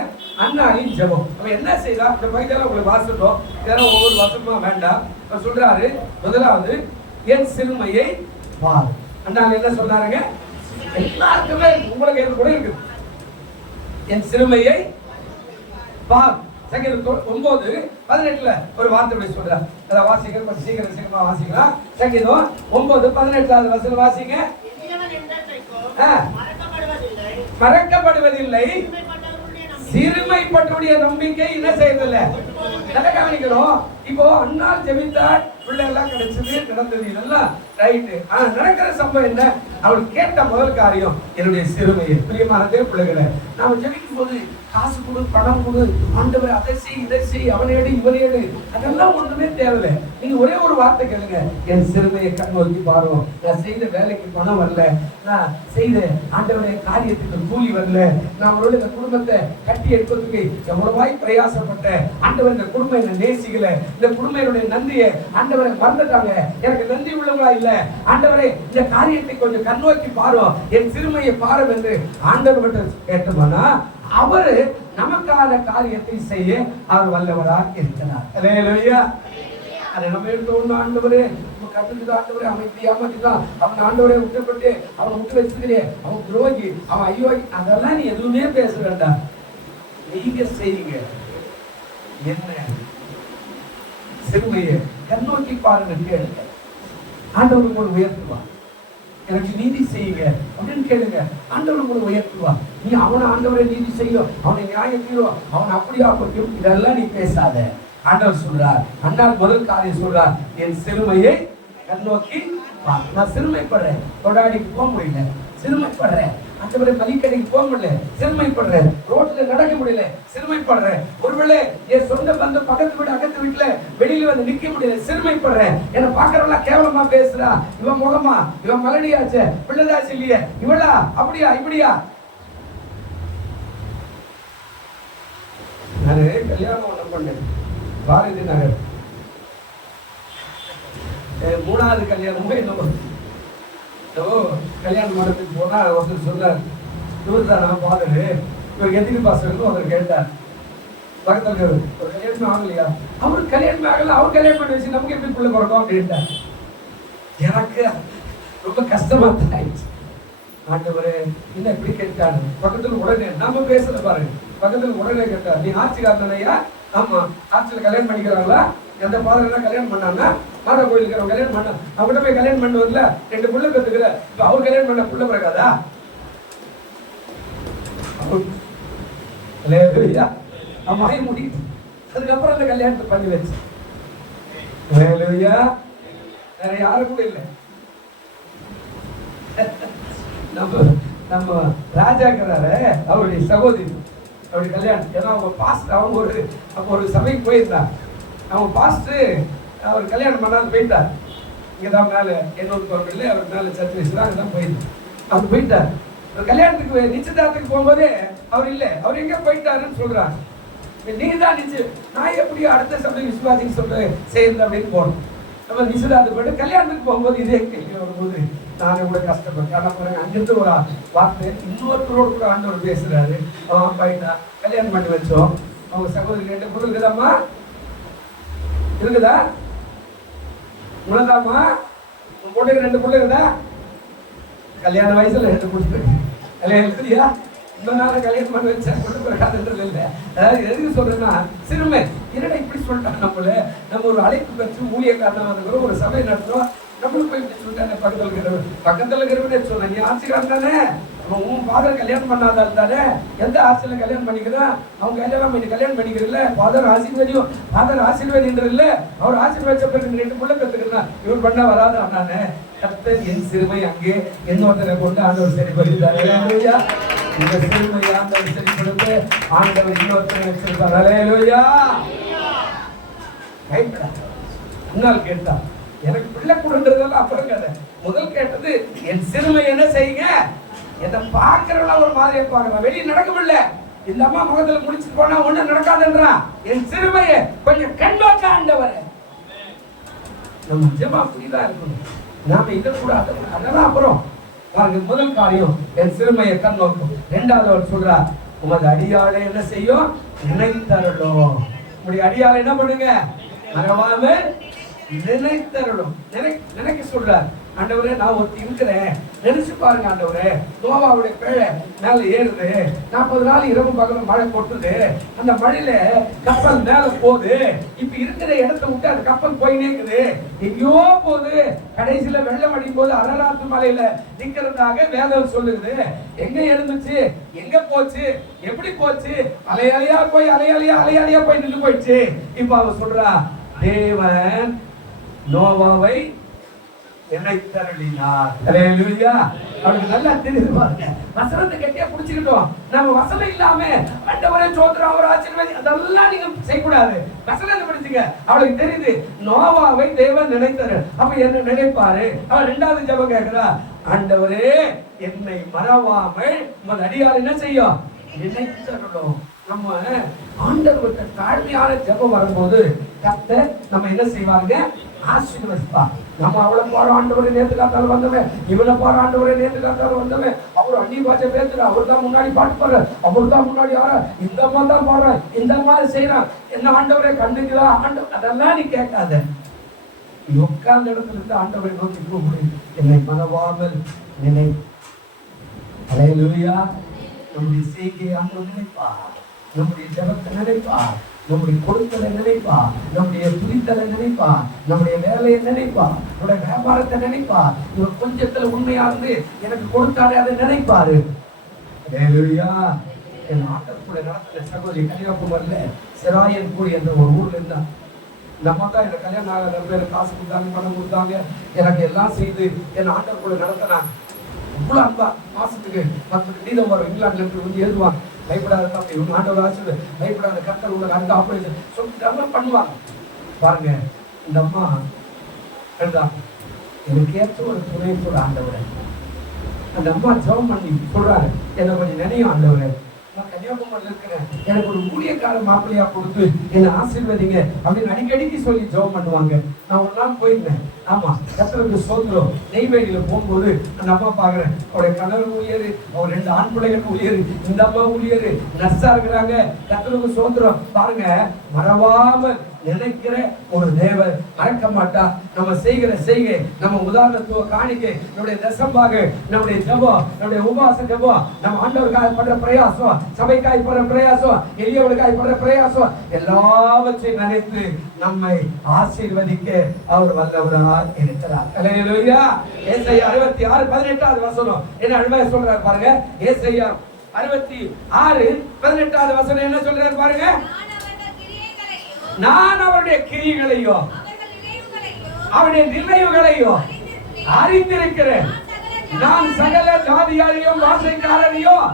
அன்னாளின் ஜெபம். அவன் என்ன செய்தா? இந்த பையெல்லாம் உங்களுக்கு வாசிட்டோம். இதெல்லாம் ஒவ்வொரு வசனமா வேண்டாம். அவர் சொல்றாரு, முதலாவது என் சிறுமையை பார். அண்ணா என்ன சொல்றாருங்க? எல்லாருக்குமே உங்களுக்கு கூட இருக்கு. என் சிறுமையை பார். 9:18 ஒரு வார்த்தை சொல்றார். அதை வாசிக்க சீக்கிரமா வாசிக்கலாம். சங்கீதம் 9:18 வசனம் வாசிங்க. மறக்கப்படுவதில்லை சிறுமைப்பட்டுடைய நம்பிக்கை என்ன செய்யறதில்ல. நல்லா கவனிக்கிறோம். இப்போ அண்ணால் ஜெபித்தார், பிள்ளை எல்லாம் கிடைச்சது, நடந்தது, இதெல்லாம் ரைட்டு. ஆனா நடக்கிற சம்பவம் என்ன? அவள் கேட்ட முதல் காரியம் என்னுடைய சிறுமையை. பிரியமானதே பிள்ளைகளை, நாம ஜெபிக்கும் போது காசு கொடு, பணம் கொடு, ஆண்டவர் அதை செய், இதை செய், அவனேடு இவனேடு, அதெல்லாம் ஒன்றுமே தேவையில்லை. நீங்க ஒரே ஒரு வார்த்தை கேளுங்க, என் சிறுமையை கண் நோக்கி பாருங்க. நான் செய்த வேலைக்கு பணம் வரல, நான் செய்த ஆண்டவருடைய காரியத்துக்கு கூலி வரல, நான் அவரோட இந்த குடும்பத்தை கட்டி எடுப்பதுக்கு எவ்வளவாய் பிரயாசப்பட்ட ஆண்டவர் இந்த குடும்பம் என்ன நேசிக்கல, இந்த குடும்பத்தினுடைய நன்றியை ஆண்டவரை மறந்துட்டாங்க, எனக்கு நன்றி உள்ளவங்களா இல்ல, ஆண்டவரே இந்த காரியத்தை கொஞ்சம் கண்ணோக்கி பாரு, என் சிறுமையை பாரு என்று ஆண்டவர் கேட்டோம்னா அவரு நமக்கான காரியத்தை செய்ய அவர் வல்லவரா இருக்கிறார். அல்லேலூயா. அதை நம்ம எடுத்து ஆண்டவரே கட்டுக்கு ஆண்டவரே அமைதியாமதான் அவன் ஆண்டவரை விட்டுப்பட்டு அவன் விட்டு வச்சுக்கிறே, அவன் துரோகி, அவன் ஐயோ, அதெல்லாம் நீ எதுவுமே பேச வேண்டாம். நீங்க செய்யுங்க. என்ன சிறுமையை கண்ணோக்கி பாருங்க, கேளுங்க. ஆண்டவருக்கு ஒரு உயர்த்துவா, எனக்கு நீதி செய்யுங்க அப்படின்னு கேளுங்க. ஆண்டவர் கூட உயர்த்துவா. நீ அவனை ஆண்டவரை நீதி செய்யும், அவனை நியாயம் தீரும், அவன் அப்படியா பற்றும், இதெல்லாம் நீ பேசாத. ஆண்டவர் சொல்றார், அண்ணால் முதல் காரியம் சொல்றார், என் சிறுமையை கண்ணோக்கி பார். நான் சிறுமைப்படுறேன், கொடாடிக்கு போக முடியல, சிறுமைப்படுறேன், ஆண்டவரை மளிகைக்கு போக முடியல, சிறுமைப்படுறேன், ரோட்ல நடக்க முடியல, சிறுமைப்படுறேன், ஒருவேளை என் சொந்த பந்த பக்கத்து வீடு அகத்து வீட்டுல வெளியில வந்து நிக்க முடியல, சிறுமைப்படுறேன், என்னை பாக்குறவங்களா கேவலமா பேசுறா, இவன் முகமா, இவன் மலடியாச்சே, பிள்ளைதாச்சு இல்லையே, இவளா அப்படியா இப்படியா. நானு கல்யாணம் ஒண்ணு பண்ணேன், பாரதி நகர், 3வது கல்யாணமும் என்னமோ கல்யாண மண்டபத்துக்கு போனா ஒருத்தர் சொன்னார், இவர் தான் நான் பாதரு, இவர் எதிரி பாசன்னு ஒருத்தர் கேட்டார். பக்கத்தில் ஒரு கல்யாணமே ஆகலையா? அவரு கல்யாணமே ஆகல, அவர் கல்யாணம் பண்ணி வச்சு நமக்கு எப்படி பிள்ளை பிறக்கும் அப்படின்ட்டார். எனக்கு ரொம்ப கஷ்டமா தான் ஆயிடுச்சு. ஆண்டவரே என்ன இப்படி கேட்டாரு. பக்கத்துல உடனே நாம பேசுற பாருங்க, பக்கத்துல உடனே கேட்டார், நீ ஆட்சிக்காரனையா? ஆமா. ஆட்சியில கல்யாணம் பண்ணிக்கிறாங்களா? எந்த ஃபாதர் எல்லாம் கல்யாணம் பண்ணாங்க? மாதா கோயிலுக்கு கல்யாணம் பண்ண அவங்ககிட்ட போய் கல்யாணம் பண்ண வரல, 2 புள்ள கத்துக்கிற. இப்ப அவர் கல்யாணம் பண்ண புள்ள பிறக்காதா? அம்மா முடியுது. அதுக்கப்புறம் அந்த கல்யாணத்தை பண்ணி வச்சு வேற யாரும் கூட இல்லை. நம்ம ராஜாக்கிறாரு, அவருடைய சகோதரி, அவருடைய கல்யாணம். ஏன்னா அவங்க பாஸ்ட், அவங்க ஒரு சபைக்கு போயிருந்தார். அவங்க பாஸ்ட் அவர் கல்யாணம் பண்ணாது போயிட்டார். இங்கதான் மேல என்னோட கோவில் அவர் மேல சர்ச் வச்சுதான் அங்கதான் போயிருந்தார். அவர் போயிட்டார். கல்யாணத்துக்கு நிச்சயதார்த்தத்துக்கு போகும்போதே அவர் இல்லை, அவர் எங்க போயிட்டாருன்னு சொல்றாங்க. நீங்க தான் நிச்சயம், நான் எப்படி அடுத்த சபை விசுவாசிக்கு சொல்ல செய்யறது அப்படின்னு போனோம். நம்ம நிச்சயதார்த்தம் போயிட்டு கல்யாணத்துக்கு போகும்போது இதே கேள்வி வரும்போது நானே கூட கஷ்டப்பட்டேன். ஆனால் பாருங்க, அங்கிருந்து ஒரு வார்த்தை இன்னொருத்தரோடு கூட ஆண்டவர் பேசுறாரு. அவன் போயிட்டா, கல்யாணம் பண்ணி வச்சோம். அவங்க சகோதரி 2 பொருள் இருக்குதாம்மா? இருக்குதா? உனதாம்மா? உன் பொண்ணுக்கு 2 பொருள் இருக்குதா? கல்யாண வயசுல 2 பொருள் கல்யாணம் இருக்குதியா? இந்த நாள கல்யாணம் பண்ணி வச்சா கொண்டு போறாதுன்றது இல்லை. அதாவது எதுக்கு சொல்றேன்னா, சிறுமை என்னடா இப்படி சொல்லிட்டாங்க. நம்ம ஒரு அழைப்பு பெற்று ஊழியக்காரனாக ஒரு சபை நடத்துறோம், நம்மளும் போய் இப்படி சொல்லிட்டாங்க. பக்கத்துல இருக்கிறவனே சொன்ன, நீ ஆட்சிக்காரன் தானே, உன் ஃபாதர் கல்யாணம் பண்ணாதால் தானே, எந்த ஆட்சியில கல்யாணம் பண்ணிக்கிறான்? அவங்க கல்யாணம் பண்ணிக்கிறதில்ல. ஃபாதர் ஆசீர்வதியும், ஃபாதர் ஆசீர்வதின்றது இல்ல, அவர் ஆசீர்வதிச்ச பிறகு 2 புள்ள கத்துக்கிறான். இவர் பண்ண வராதா? நானு கர்த்தர் என் சிறுமை அங்கே இன்னொருத்தரை கொண்டு ஆண்டவர் சரிப்படுத்தாரு. இந்த சிறுமையை ஆண்டவர் சரிப்படுத்த ஆண்டவர் இன்னொருத்தரை வச்சிருப்பார். அல்லேலூயா. முன்னால் கேட்டா எனக்கு பிள்ளை கூடன்றதெல்லாம் அப்புறம் கதை. முதல் கேட்டது என் சிறுமை என்ன செய்யுங்க. என்னை பார்க்கிறவள ஒரு மாதிரியை பார்க்கலாம், வெளியே நடக்கவில்லை. இந்த அம்மா முகத்துல முடிச்சுட்டு போனா ஒண்ணு நடக்காதுன்றா. என் சிறுமையை கொஞ்சம் கண்ணோக்க ஆண்டவர். நம்ம நிஜமா புரிதா இருக்கணும். நாம இதை கூட அதெல்லாம் அப்புறம் பாருங்க. முதல் காரியம் என் சிறுமையை கண்ணோக்கும். 2வது அவர் சொல்றார், உமது அடியாளை என்ன செய்யும்? நினைத்தருளும். உங்களுடைய அடியாளை என்ன பண்ணுங்க? மறவாம நினைத்தருளும். நினைக்க சொல்றார். ஆண்டவரே, நான் ஒருத்தி இருக்கிறேன், நினைச்சு பாருங்க ஆண்டவரே. நோவாவுடைய பிழை மேல ஏறுது, 40 நாள் இரவு பகலும் மழை கொட்டுது. அந்த மழையில கப்பல் மேல போகுது. இப்ப இருக்கிற இடத்த விட்டு அந்த கப்பல் போயினே இருக்குது, எங்கேயோ போகுது. கடைசியில வெள்ளம் அடிக்கும் போது அரராத்து மலையில நிக்கிறதாக வேதம் சொல்லுது. எங்க எழுந்துச்சு, எங்க போச்சு, எப்படி போச்சு? அலையாளியா போய் நின்று போயிடுச்சு. இப்ப அவ சொல்றா, தேவன் நோவாவை நினைத்தருளினார். அல்லேலூயா. அவருக்கு நல்லா தெரியுது பாருங்க. வசனத்தை கட்டியா புடிச்சுக்கிட்டோம். நம்ம வசனம் இல்லாம ஆண்டவரே சோதரம் அவர் ஆசீர்வாதி அதெல்லாம் நீங்க செய்யக்கூடாது. வசனத்தை படிச்சுங்க. அவளுக்கு தெரியுது நோவாவை தேவன் நினைத்தாரு. அப்ப என்ன நினைப்பாரு? அவன் 2வது ஜெபம் கேட்கிறா, ஆண்டவரே என்னை மறவாமல் உங்கள் அடியார் என்ன செய்யும்? நினைத்தருளும். நம்ம ஆண்டவர்கிட்ட தாழ்மையான ஜெபம் வரும்போது கர்த்தர் நம்ம என்ன செய்வாங்க? ஆசீர்வதிப்பா. நம்ம அவளை பாரு ஆண்டவரை நேற்று காத்தால வந்தவன், இவனை பாரு ஆண்டவரை நேற்று காத்தால வந்தவன், அவர் அன்னி பாஷை பேசுற, அவர் தான் முன்னாடி பாட்டு பாரு, அவர் தான் முன்னாடி யார இந்த மாதிரி தான் பாடுறான், இந்த மாதிரி செய்யறான், என்ன ஆண்டவரை கண்டுக்கிறா ஆண்டவர். அதெல்லாம் நீ கேட்காத. நீ உட்கார்ந்த இடத்துல இருந்து ஆண்டவரை நோக்கி கூப்பிடு, என்னை மறவாமல் நினை. அல்லேலூயா. நம்முடைய செய்கையை ஆண்டவர் நினைப்பார், நம்முடைய ஜெபத்தை நினைப்பார், நம்முடைய கொடுத்தலை நினைப்பா, நம்முடைய துணித்தலை நினைப்பா, நம்முடைய வேலையை நினைப்பா, நம்முடைய வியாபாரத்தை நினைப்பா. இவர் கொஞ்சத்துல உண்மையா இருந்து எனக்கு கொடுத்தாரு அதை நினைப்பாரு. அல்லேலூயா. என் ஆட்டக்கூட நடத்தின சகோதரி கன்னியாகுமரியில செராயன்பூர் என்ற ஒரு ஊர்ல இருந்தா. நம்ம தான் எனக்கு கல்யாணம் ஆகாத பேர் காசு கொடுத்தாங்க, பணம் கொடுத்தாங்க, எனக்கு எல்லாம் செய்து என் ஆட்டக்கூட நடத்தினாங்க. இவ்வளவு அன்பா மாசத்துக்கு 10 கடிதம் வரும். இங்கிலாந்துல இருந்து வந்து எழுதுவாங்க, பயப்படாத தம்பி, உங்க ஆண்டவர் ஆசீர்வாத, பயப்படாத கர்த்தர் உனக்கு அடுத்த ஆபரேஷன் சொல்லிட்டு பண்ணுவாங்க. பாருங்க, இந்த அம்மா எனக்கு ஏற்ற ஒரு துணை கூட ஆண்டவரை. அந்த அம்மா ஜெபம் பண்ணி சொல்றாரு, என்ன கொஞ்சம் நினையும் ஆண்டவரை, நான் கன்னியாகுமரியில் இருக்கிறேன், எனக்கு ஒரு ஊழியக்கார மாப்பிள்ளையா கொடுத்து என்னை ஆசீர்வதிங்க அப்படின்னு அடிக்கடிக்கு சொல்லி ஜெபம் பண்ணுவாங்க. நான் ஒரு நாள் போயிருந்தேன். ஆமா, கர்த்தருக்கு ஸ்தோத்திரம். நெய்வேலியில போகும்போது அந்த அம்மா பாக்குறேன், அவருடைய கணவர் ஊழியரு, அவர் 2 ஆண் பிள்ளைகள் ஊழியரு, இந்த அம்மா ஊழியரு, நர்ஸா இருக்கிறாங்க. கர்த்தருக்கு ஸ்தோத்திரம். பாருங்க, மறவாம நினைக்கிற ஒரு தேவன் மறக்க மாட்டா. நம்ம செய்கிற செய்கை, நம்ம உதாரணத்துவ காணிக்கை, நம்முடைய தசம்பாக, நம்முடைய ஜெபம், நம்முடைய உபவாச ஜெபம், நம்ம ஆண்டவருக்காக பண்ற பிரயாசம், சபைக்காய் பண்ற பிரயாசம், எளியவர்களுக்காய் பண்ற பிரயாசம், எல்லாவற்றையும் நினைத்து நம்மை ஆசீர்வதிக்க அவர் வல்லவராய் இருக்கிறார். அல்லேலூயா. ஏசாயா 66:18 வசனம் என்ன அழகா சொல்றாரு பாருங்க. ஏசாயா 66:18 வசனம் என்ன சொல்றாரு பாருங்க. நான் அவருடைய கிரியைகளையோ அவருடைய நினைவுகளையோ அறிந்திருக்கிறேன். நான் சகல ஜாதியாரையும் வாசைக்காரரையும்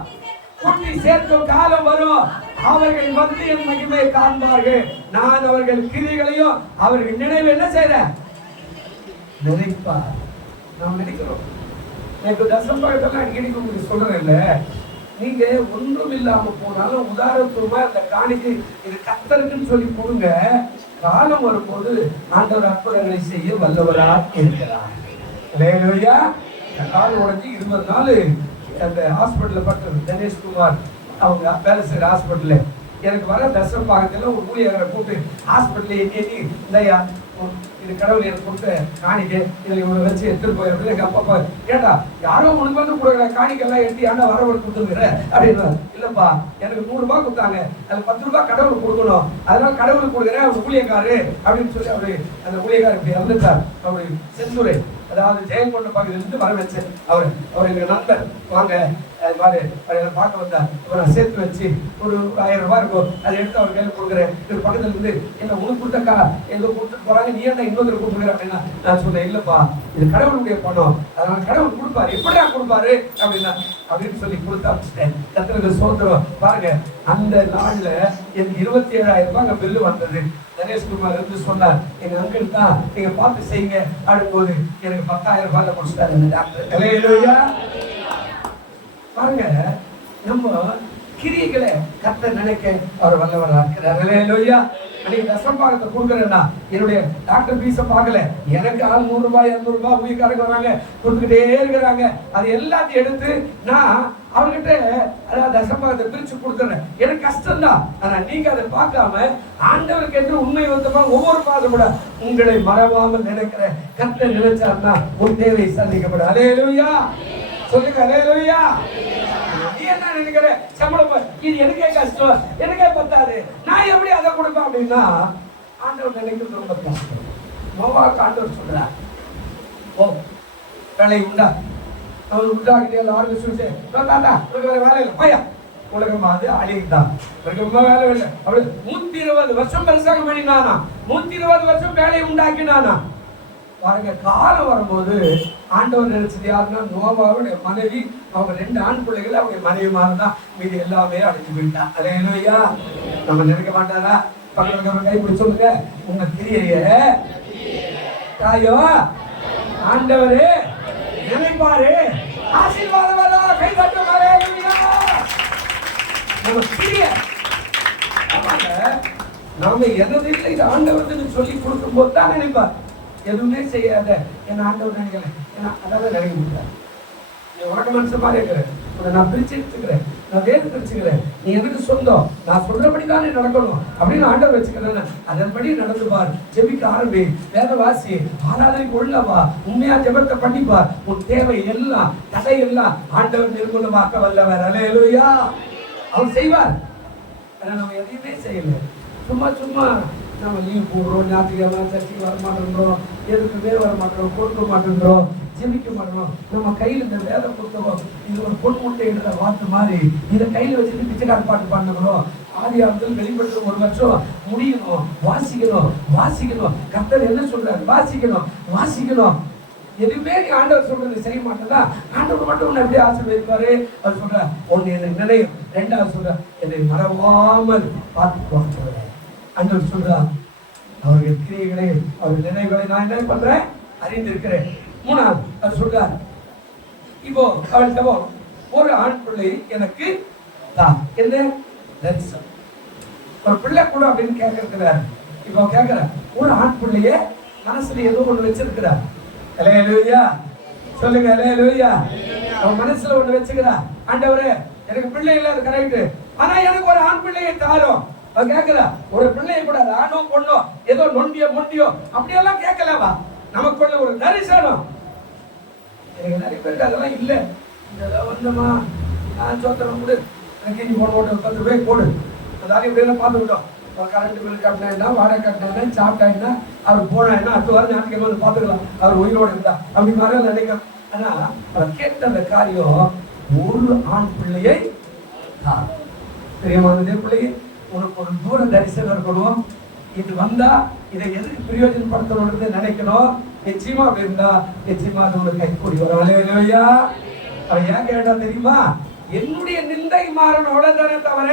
கூட்டி சேர்க்கும் காலம் வரும். அவர்கள் வந்து என் மகிமை காண்பார்கள். நான் அவர்கள் கிரியைகளையும் அவர்கள் நினைவு என்ன செய்றேன் நினைப்பார். நாம் நினைக்கிறோம். எனக்கு தசம்பாகத்தெல்லாம் அடிக்கடி உங்களுக்கு சொல்றேன் இல்ல, நீங்க ஒன்றும் இல்லாம போனாலும் உதாரணத்துவமா அந்த காணிக்கை இது கர்த்தருக்குன்னு சொல்லி கொடுங்க. காலம் வரும்போது ஆண்டவர் அற்புதங்களை செய்ய வல்லவரா இருக்கிறார். அல்லேலூயா. காலம் உடைஞ்சு 20 நாள் அந்த ஹாஸ்பிட்டல்ல பட்டு தினேஷ்குமார் அவங்க வேலை செய்யற ஹாஸ்பிட்டல்ல எனக்கு வர தசம்பாகத்துல ஒரு ஊழியரை கூப்பிட்டு ஹாஸ்பிட்டல்ல எண்ணி இந்தையா இது கடவுள் எனக்கு கொடுத்த காணிக்கை இதில் இவனை வச்சு எடுத்துட்டு போய் அப்படின்னு எங்க அப்பா கேட்டா, யாரோ உனக்கு வந்து கொடுக்குற காணிக்கெல்லாம் எடுத்து ஏன்டா வரவழைச்சு கொடுத்துருக்குற அப்படின்னு. இல்லப்பா எனக்கு 100 ரூபாய் கொடுத்தாங்க, அது 10 ரூபாய் கடவுளுக்கு கொடுக்கணும், அதனால கடவுளுக்கு கொடுக்குறேன், அவர் ஊழியக்காரு அப்படின்னு சொல்லி அவரு அந்த ஊழியக்காரர் இப்படி இறந்துட்டார். அவரு செந்துரை, அதாவது ஜெயங்கொண்ட பகுதியிலிருந்து வர வச்சேன். அவர் எங்க நண்பர், வாங்க அது மாதிரி பார்க்க வந்தார். அவரை சேர்த்து வச்சு ஒரு 1000 ரூபாய் இருக்கும், அதை எடுத்து அவர் கையில் கொடுக்குறேன். இது பக்கத்துல இருந்து என்ன உனக்கு கொடுத்தக்கா ஏதோ கொடுத்துட்டு போறாங்க, நீ என்ன இன்னொரு கொடுக்குற அப்படின்னா நான் சொன்னேன், இல்லப்பா இது கடவுளுடைய பணம், அதனால கடவுள் கொடுப்பாரு, எப்படியா கொடுப்பாரு அப்படின்னா அப்படின்னு சொல்லி கொடுத்தா கத்திரக்கு சோதரம். பாருங்க அந்த நாள்ல எனக்கு 27,000 ரூபாய் அங்க பில்லு வந்தது. தினேஷ்குமார் இருந்து சொன்னார், எங்க அங்கிள் தான் நீங்க பார்த்து செய்யுங்க அடும்போது எனக்கு 10,000 ரூபாய் கொடுத்தாரு டாக்டர். அல்லேலூயா. பாருங்க நம்ம கிரியைகளை கர்த்தர் நினைக்க அவர் வல்லவராக இருக்கிறார். அல்லேலூயா. அன்னைக்கு தசம்பாகத்தை கொடுக்குறேன்னா என்னுடைய டாக்டர் பீஸை பார்க்கல, எனக்கு ஆள் 100 ரூபாய் 200 ரூபாய் ஊழியக்காரங்க வராங்க கொடுத்துக்கிட்டே இருக்கிறாங்க. அது எல்லாத்தையும் எடுத்து நான் அவர்கிட்ட அதாவது தசம்பாகத்தை பிரிச்சு கொடுத்துறேன். எனக்கு கஷ்டம் தான், ஆனா நீங்க அதை பார்க்காம ஆண்டவருக்கு என்று உண்மை வந்தமா ஒவ்வொரு பாதம் கூட உங்களை மறவாமல் நினைக்கிற கர்த்தர் நினைச்சார்னா உன் தேவை சந்திக்கப்படும். அல்லேலூயா. சொல்லுங்க அல்லேலூயா. நீ என்ன நினைக்கிற சம்பளம் இது எனக்கே கஷ்டம், எனக்கே பத்தாது, நான் எப்படி அதை கொடுப்பேன் அப்படின்னா ஆண்டவர் நினைக்கிறது ரொம்ப கஷ்டம். நோவாக்கு ஆண்டவர் சொல்றார், ஓ வேலை உண்டா, அவர் உண்டாகிட்டே எல்லாரும் சொல்லி தாத்தா உனக்கு வேற வேலை இல்லை பையா உலகமா அது அழியுதான் உலகமா வேலை இல்லை. அப்படி 120 வருஷம் பெருசாக பண்ணினானா, 120 வருஷம் வேலையை உண்டாக்கினானா. பாருங்க காலம் வரும்போது ஆண்டவர் நினைச்சது யாருன்னா நோவாவுடைய மனைவி, அவங்க 2 ஆண் பிள்ளைகள் அவங்க மனைவி மாதிரிதான், மீது எல்லாமே அழைச்சு போயிட்டா. அல்லேலூயா. நம்ம நினைக்க மாட்டாரா? பக்கத்துல கைப்பிடி சொல்லுங்க, உங்க கிரியைய தாயோ ஆண்டவரு நினைப்பாரு, ஆசீர்வாதம் வரா கை தட்டும். அல்லேலூயா. நம்ம கிரியை நாம எதை இல்லை ஆண்டவருக்கு சொல்லி கொடுக்கும் போது தான் நினைப்பார். எதுவுமே செய்யாத என்ன ஆண்டவர் நினைக்கல, ஏன்னா அதாவது நினைக்க முடியாது. நீ உனக்கு மனுஷன் மாதிரி இருக்கிறேன், உன்னை நான் பிரிச்சு எடுத்துக்கிறேன், நான் வேறு பிரிச்சுக்கிறேன், நீ எனக்கு சொந்தம், நான் சொல்றபடி தானே நடக்கணும் அப்படின்னு ஆண்டவர் வச்சுக்கிறேன். அதன்படி நடந்துப்பார். ஜெபிக்க ஆரம்பி, வேத வாசி, ஆராதனைக்கு உள்ளவா, உண்மையா ஜெபத்தை பண்ணிப்பார். உன் தேவை எல்லாம் தடை எல்லாம் ஆண்டவர் நிர்மூலமாக்க வல்லவர். அல்லேலூயா. அவர் செய்வார். ஆனா நம்ம எதையுமே செய்யல, சும்மா சும்மா நம்ம லீவ் போடுறோம், ஞாயிற்றுக்கிழமை சர்ச்சைக்கு வர மாட்டேன்றோம், எதுக்குமே வர மாட்டோம், கொடுக்க மாட்டேன்றோம், ஜெபிக்க மாட்டோம். நம்ம கையில் இந்த வேதம் கொடுத்தோம், இது ஒரு பொன் முட்டை எடுத்த வார்த்தை மாதிரி, இதை கையில் வச்சுட்டு பிச்சைக்கார பாட்டு பாடுறோம். ஆதியாகமத்தில் வெளிப்படுத்த 1 வருஷம் முடியணும், வாசிக்கணும் வாசிக்கணும். கர்த்தர் என்ன சொல்றாரு? வாசிக்கணும் வாசிக்கணும். எதுவுமே நீ ஆண்டவர் சொல்றது செய்ய மாட்டேன்னா ஆண்டவர் மட்டும் உன்னை எப்படி ஆசீர்வதிப்பாரு? அவர் சொல்ற ஒன்னு எனக்கு நினைவு, 2வது சொல்ற என்னை மறவாமல் பார்த்து ஆண்டவர் சொல்றார். அவர்கள் கிரியைகளை அவர்கள் நினைவுகளை நான் என்ன பண்றேன் அறிந்திருக்கிறேன். 3வது அவர் சொல்றார், இப்போ அவள் ஒரு ஆண் பிள்ளை எனக்கு தான் என்ன தரிசனம். ஒரு பிள்ளை கூட அப்படின்னு கேட்கிறார். இப்போ கேட்கிற ஒரு ஆண் பிள்ளைய மனசுல ஏதோ ஒண்ணு வச்சிருக்கிறார். அல்லேலூயா. சொல்லுங்க அல்லேலூயா. அவன் மனசுல ஒண்ணு வச்சுக்கிறா, ஆண்டவரே எனக்கு பிள்ளை இல்ல, அது கரெக்ட், ஆனா எனக்கு ஒரு ஆண் பிள்ளையை தாரும் அவ கேட்கிறா ஒரு பிள்ளைய கூட ஆணோ பொண்ணோ ஏதோ நொண்டியோ மொண்டியோ அப்படியெல்லாம் கேட்கலவா. நமக்குள்ள ஒரு தரிசனம். எனக்கு நிறைய பேருக்கு அதெல்லாம் இல்லை. இதெல்லாம் வந்தமா சோத்திரம் கொடு, எனக்கு இனி போட 10 ரூபாய் போடு, அதாவது இப்படியெல்லாம் பார்த்துக்கிட்டோம். கரண்ட் பில் கட்டினா, வாடகை கட்டினா, சாப்பிட்டா, அவர் போனா என்ன, அடுத்த வாரம் ஞாயிற்றுக்கிழமை வந்து பார்த்துக்கலாம், அவர் உயிரோடு இருந்தா அப்படி மாதிரி நினைக்கிறோம். ஆனா அவர் கேட்ட அந்த காரியம் ஒரு ஆண் பிள்ளையை பிரியமானதே பிள்ளையை உனக்கு ஒரு தூர தரிசனம் இருக்கணும். இது வந்தா இதை எதுக்கு பிரயோஜனப்படுத்தணும்னு நினைக்கணும். நிச்சயமா அப்படி இருந்தா நிச்சயமா அது உனக்கு கைக்கூடி வரும். இல்லையா? அவன் ஏன் கேட்டா தெரியுமா? என்னுடைய நிந்தை மாறணும் அவ்வளவுதானே தவிர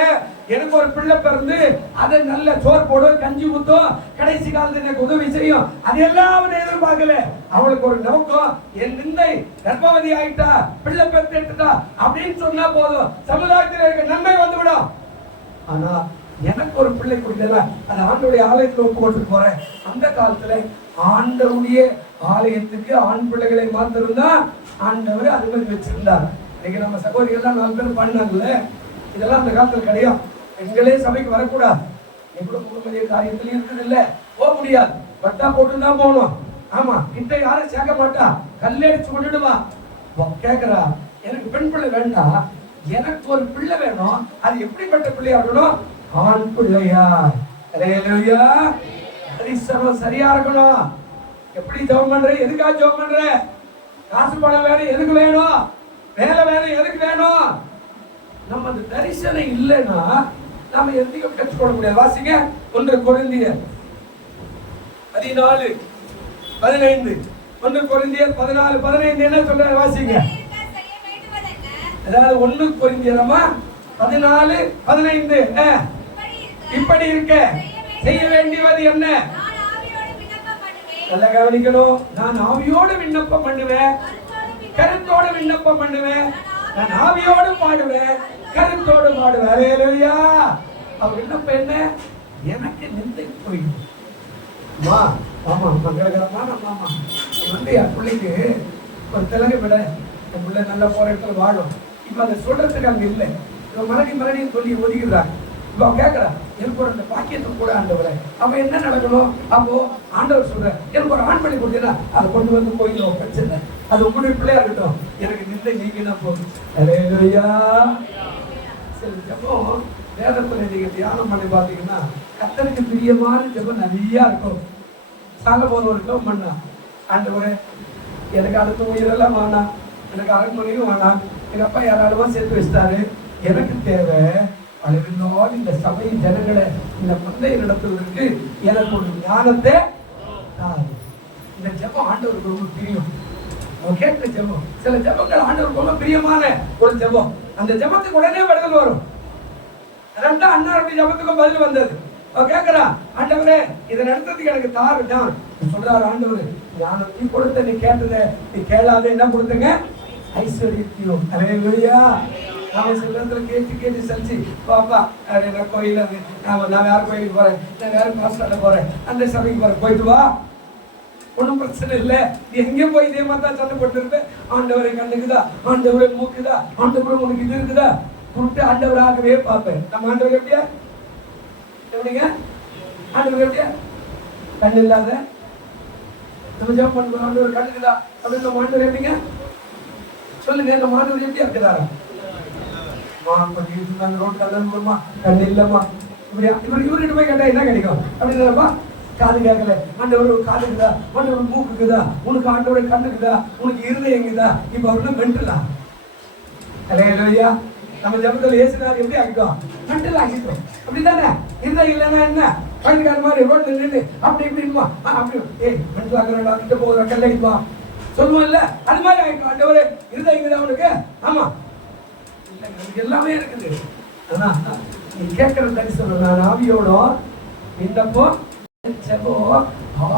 எனக்கு ஒரு பிள்ளை பிறந்து அதை நல்ல சோறு போடும், கஞ்சி ஊத்தும், கடைசி காலத்துல எனக்கு உதவி செய்யும், அதெல்லாம் அவனை எதிர்பார்க்கல. அவளுக்கு ஒரு நோக்கம், என் நிந்தை கர்ப்பவதி ஆயிட்டா, பிள்ளை பெற்றெடுத்துட்டா அப்படின்னு சொன்னா போதும், சமுதாயத்தில் இருக்க நன்மை வந்துவிடும். ஆனா எனக்கு ஒரு பிள்ளை கொடுக்கல, அது ஆண்டவருடைய ஆலயத்தில் ஒப்பு கொண்டு போறேன். அந்த காலத்துல ஆண்டவருடைய ஆலயத்துக்கு ஆண் பிள்ளைகளை மாத்திருந்தான் ஆண்டவர் அனுமதி வச்சிருந்தார். இன்னைக்கு நம்ம சகோதரிகள் 4 பேர் பண்ணாங்கல்ல, இதெல்லாம் அந்த காலத்துல கிடையாது. பெண்களே சபைக்கு வரக்கூடாது. எவ்வளவு முகமதிய காரியத்திலையும் இருக்குது இல்ல, போக முடியாது, பட்டா போட்டுதான் போகணும். ஆமா, கிட்ட யாரும் சேர்க்க மாட்டா, கல்லடிச்சு கொண்டுடுவா. கேக்குறா எனக்கு பெண் பிள்ளை வேண்டாம், எனக்கு ஒரு பிள்ளை வேணும். அது எப்படிப்பட்ட பிள்ளையா இருக்கணும்? ஆண் பிள்ளையா. அல்லேலூயா. பரிசரம் சரியா இருக்கணும். எப்படி ஜெபம் பண்ற? எதுக்காக ஜெபம் பண்ற? காசு பணம் வேணும், எதுக்கு வேணும்? வேலை வேணும், எதுக்கு வேணும்? நம்ம அந்த தரிசனம் இல்லைன்னா நாம எதையும் கற்றுக்கொள்ள முடியாது. வாசிங்க 1 கொரிந்தியர் 14:15. 1 கொரிந்தியர் 14:15 என்ன சொல்றாரு? வாசிங்க. அதாவது 1 கொரிந்தியரமா 14:15. இப்படி இருக்க செய்ய வேண்டியது என்ன? நல்லா கவனிக்கணும். நான் ஆவியோடு விண்ணப்பம் பண்ணுவேன், கருத்தோடு விண்ணப்பம் பண்ணுவேன். நான் ஆவியோடு பாடுவேன், கருத்தோடு பாடுவேன். அல்லேலூயா. அவர் விண்ணப்பம் என்ன? எனக்கு நிந்தை போயிடும். ஆமா மங்களகரமான மாமா, நீ வந்து என் பிள்ளைக்கு ஒரு தெலுங்கு விட, என் பிள்ளை நல்லா போற இடத்துல வாழும். இப்ப அதை சொல்றதுக்கு அங்க இல்லை. இவன் மறுபடியும் சொல்லி ஒதுக்கிறாங்க. இப்ப கேட்கிறா எனக்கு ஒரு அந்த பாக்கியத்தை கூட ஆண்டவரை. அப்ப என்ன நடக்கணும்? அப்போ ஆண்டவர் சொல்ற எனக்கு ஒரு ஆண் பிள்ளை கொடுத்தீங்கன்னா அதை கொண்டு வந்து கோயில பிரச்சனை, அது உங்களுடைய பிள்ளையா இருக்கட்டும், எனக்கு நிந்தை நீங்கினா போதும். அல்லேலூயா. சரி, ஜெபம் வேதத்துல நீங்க தியானம் பண்ணி பாத்தீங்கன்னா கர்த்தருக்கு பிரியமான ஜெபம் நிறைய இருக்கும். சாலமோன் ஒரு ஜெபம் பண்ணா, ஆண்டவரே எனக்கு அடுத்த உயிரெல்லாம் வேணாம், எனக்கு அரண்மனையும் வேணாம், எங்க அப்பா யாராலுமா சேர்த்து வச்சிட்டாரு, எனக்கு தேவை அழிவில்லாத இந்த சபை ஜனங்களை இந்த மந்தையை நடத்துவதற்கு எனக்கு ஒரு ஞானத்தை. இந்த ஜெபம் ஆண்டவருக்கு ரொம்ப பிரியம். அவன் கேட்ட ஜெபம். சில ஜெபங்கள் ஆண்டவருக்கு ரொம்ப பிரியமான ஒரு ஜெபம். அந்த ஜெபத்துக்கு உடனே பதில் வரும். ரெண்டா அண்ணாருடைய ஜெபத்துக்கும் பதில் வந்தது. அவன் கேட்கிறா, ஆண்டவரே இதை நடத்துறதுக்கு எனக்கு தாருட்டான். சொல்றாரு ஆண்டவர், ஞானத்தையும் கொடுத்த, நீ கேட்டதை நீ கேளாத என்ன கொடுத்தங்க? ஐஸ்வர்யத்தையும். அல்லேலூயா. அவன் சில இடத்துல கேட்டு சலிச்சு, பாப்பா நான் கோயில், நான் வேற கோயிலுக்கு போறேன், நான் வேற மாஸ்டர்ல போறேன், அந்த சபைக்கு போறேன், போயிட்டு வா, ஒன்றும் பிரச்சனை இல்லை. நீ எங்கே போய் இதே மாதிரி தான் சண்டை போட்டு இருப்பேன். ஆண்டவரை கண்ணுக்குதா, ஆண்டவரை மூக்குதா, ஆண்டவரை உனக்கு இது இருக்குதா, கூப்பிட்டு ஆண்டவராகவே பார்ப்பேன். நம்ம ஆண்டவர் எப்படியா? எப்படிங்க ஆண்டவர் எப்படியா? கண் இல்லாத நம்ம ஜெபம் பண்ணுவோம், ஆண்டவர் கண்ணுக்குதா அப்படின்னு நம்ம ஆண்டவர் எப்படிங்க? சொல்லுங்க, நம்ம ஆண்டவர் எப்படியா இருக்கிறாரா? இவர்கிட்ட போய் கேட்டா என்ன கிடைக்கும் அப்படின்னா, காது கேட்கல, ஆண்டவர் காதுக்குதா, ஆண்டவர் மூக்குக்குதா, உனக்கு ஆண்டவரை கண்ணுக்குதா, உனக்கு இருதயங்குதா, இப்ப அவரு மென்டலா? அல்லேலூயா. நம்ம ஜெபத்துல இயேசுனார் எப்படி ஆகிட்டோம்? மென்டல் ஆகிட்டோம். அப்படிதானே? இருதயம் இல்லைன்னா என்ன? கண்ணுக்கார மாதிரி ரோட்ல நின்று அப்படி இப்படிமா அப்படி மென்டல் ஆகிறா, கிட்ட போகிறா, கல்லடிப்பா சொல்லுவோம் இல்ல, அது மாதிரி ஆகிட்டோம். ஆண்டவரே இருதயங்குதா உனக்கு? ஆமா, எல்லாமே இருக்குது. ஆனா நீ கேட்கிற தரிசனம் நான் ஆவியோட விண்ணப்போ ஜெபம்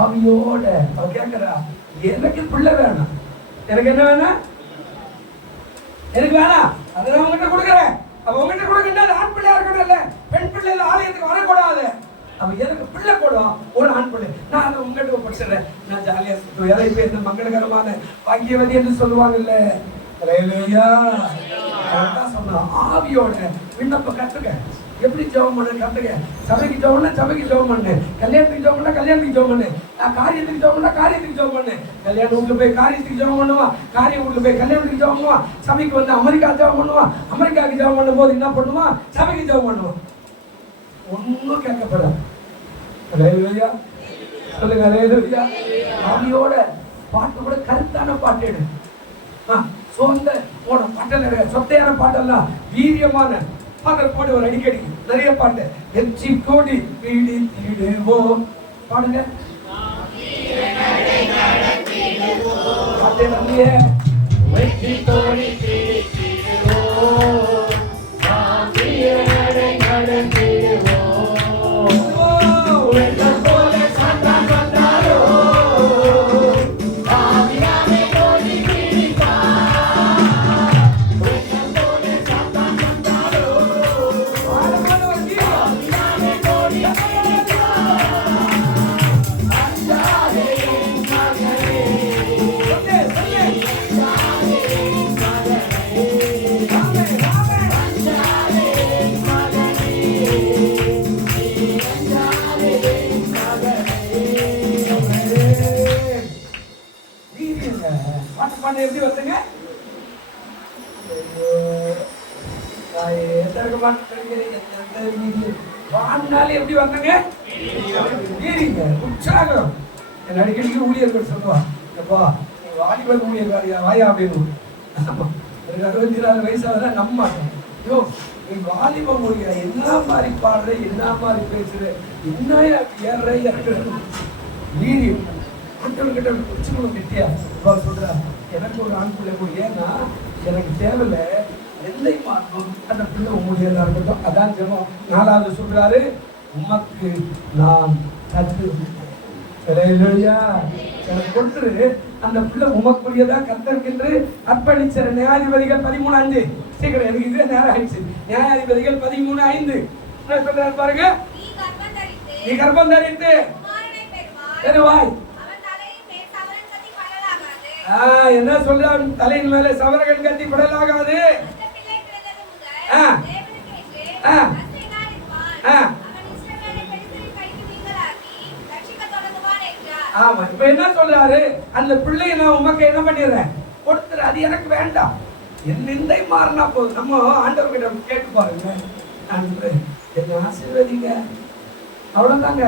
ஆவியோட. அவ கேட்கிறா எனக்கு பிள்ளை வேணாம், எனக்கு என்ன வேணாம்? எனக்கு வேணாம், அதை நான் உங்ககிட்ட கொடுக்குறேன். அவ உங்ககிட்ட கொடுக்கின்ற ஆண் பிள்ளையா இருக்கணும், இல்ல பெண் பிள்ளைல ஆலயத்துக்கு வரக்கூடாது. அவ எனக்கு பிள்ளை கூடும், ஒரு ஆண் பிள்ளை, நான் அதை உங்ககிட்ட படிச்சிடறேன், நான் ஜாலியா சுற்றுவேன். யாரை இப்ப என்ன மங்களகரமான பாக்கியவதி என்று சொல்லுவாங்கல்ல. அல்லேலூயா. சொன்ன ஆவியோட விண்ணப்ப கற்றுக்க. எப்படி ஜெபம் பண்ணு கத்துக்க. சபைக்கு ஜெபம் பண்ண சபைக்கு ஜெபம் பண்ணு, கல்யாணத்துக்கு ஜெபம் பண்ண கல்யாணத்துக்கு ஜெபம் பண்ணு, காரியத்துக்கு ஜெபம் பண்ண காரியத்துக்கு ஜெபம் பண்ணு. கல்யாண வீட்டுல போய் காரியத்துக்கு ஜெபம் பண்ணுவான், காரிய வீட்டுல போய் கல்யாணத்துக்கு ஜெபம் பண்ணுவான். சபைக்கு வந்து அமெரிக்கா ஜெபம் பண்ணுவான், அமெரிக்காவுக்கு ஜெபம் பண்ணும் போது என்ன பண்ணுவான், சபைக்கு ஜெபம் பண்ணுவான். ஒன்னும் கேட்கப்படாது. அல்லேலூயா சொல்லுங்க, அல்லேலூயா. ஆவியோட பாட்டு கூட கருத்தான பாட்டு எடு. சோர்ந்த போன பாட்டெல்லாம் சொத்தையான பாட்டெல்லாம் வீரியமான பாடல் பாடுவார். அடிக்கடி நிறைய பாட்டு. வெற்றி கோடி பிடித்திடுவோம் பாடுங்க. பாட்டு நல்லையே. வெற்றி கோடி பிடித்திடுவோம், எப்படி வந்தங்க? வாழ்நாள் எப்படி வந்தங்க? உற்சாகம். என் அடிக்கடிக்கு ஊழியர்கள் சொல்லுவா, எப்பா நீ வாலிபன் ஊழியர்காரியா வாயா அப்படின்னு. எனக்கு 64 வயசாக நம்ப மாட்டேன். ஐயோ நீ வாலிபன் ஊழியர், என்ன மாதிரி பாடுற, என்ன மாதிரி பேசுற, என்ன ஏற இறக்குறது வீரியம். ஆண்டவர்கிட்ட வச்சுக்கணும் கிட்டியா. சொல்ற எனக்கு ஒரு ஆண் பிள்ளை கூட, ஏன்னா எனக்கு தேவையில்லை எல்லை மாற்றம் அந்த பிள்ளை உங்களுடையதா இருக்கட்டும். அதான் ஜெபம். 4வது சொல்றாரு, உமக்கு நான் கற்று எனக்கு கொடுத்துரு, அந்த பிள்ளை உமக்குரியதா கத்தர்க்கென்று அர்ப்பணிச்ச. நியாயாதிபதிகள் 13:5. சீக்கிரம், எனக்கு இதே நேரம் ஆயிடுச்சு. நியாயாதிபதிகள் 13:5 என்ன சொல்றாரு பாருங்க. நீ கர்ப்பம் தரித்து பெறுவாய். என்ன சொல்ற, தலையின் மேல சவரகன் கட்டி படலாகாது. ஆமா, இப்ப என்ன சொல்றாரு, அந்த பிள்ளையை நான் உமக்கு என்ன பண்ணிடுறேன், கொடுத்துரு, அது எனக்கு வேண்டாம், என் நிந்தை மாறினா போதும். நம்ம ஆண்டவர்கிட்ட கேட்டு பாருங்க, என்ன ஆசீர்வதிங்க, அவ்வளவுதாங்க,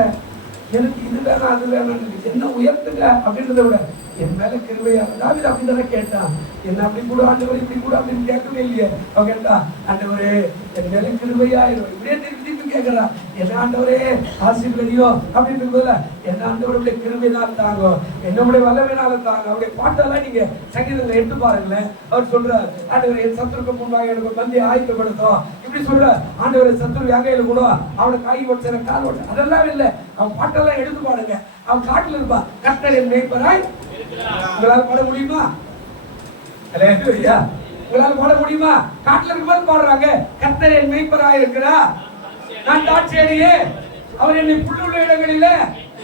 எனக்கு இது வேணாம் அது வேணாம், என்ன உயர்த்துங்க அப்படின்றத விட என் மேல கிருபையா. தாவீது அப்படிதானே கேட்டான், என்ன அப்படி கூட ஆண்டவர் இப்படி கூட அப்படின்னு கேட்கவே இல்லையே. அவன் கேட்டா, ஆண்டவரே என் மேல கிருபையாயிரும், இப்படியே திருப்பி திருப்பி கேட்கறான், என்ன ஆண்டவரே ஆசீர்வதியோ அப்படின்னு இருக்குதுல்ல, என்ன ஆண்டவருடைய கிருபைதான் தாங்க, என்னுடைய வல்லமையினால தாங்க. அவருடைய பாட்டெல்லாம் நீங்க சங்கீதங்களை எடுத்து பாருங்களேன். அவர் சொல்றார், ஆண்டவர் என் சத்துருக்கு முன்பாக எனக்கு பந்தி ஆயத்தப்படுத்தும், இப்படி சொல்ற. ஆண்டவரை சத்துரு வேங்கையில கூட அவனை காய் ஓட்டு கால் ஓட்டு, அதெல்லாம் இல்லை. அவன் பாட்டெல்லாம் எடுத்து பாருங்க. அவன் காட்டுல இருப்பா, கர்த்தர் என் மேய்ப்பராய். உங்களால் பாட முடியுமா? உங்களால் பாட முடியுமா? காட்டுல இருக்கும்போது பாடுறாங்க, கர்த்தர் என் மேய்ப்பராய் இருக்கிறா, நான் தாட்சியடியே, அவர் என்னை புல்லுள்ள இடங்களில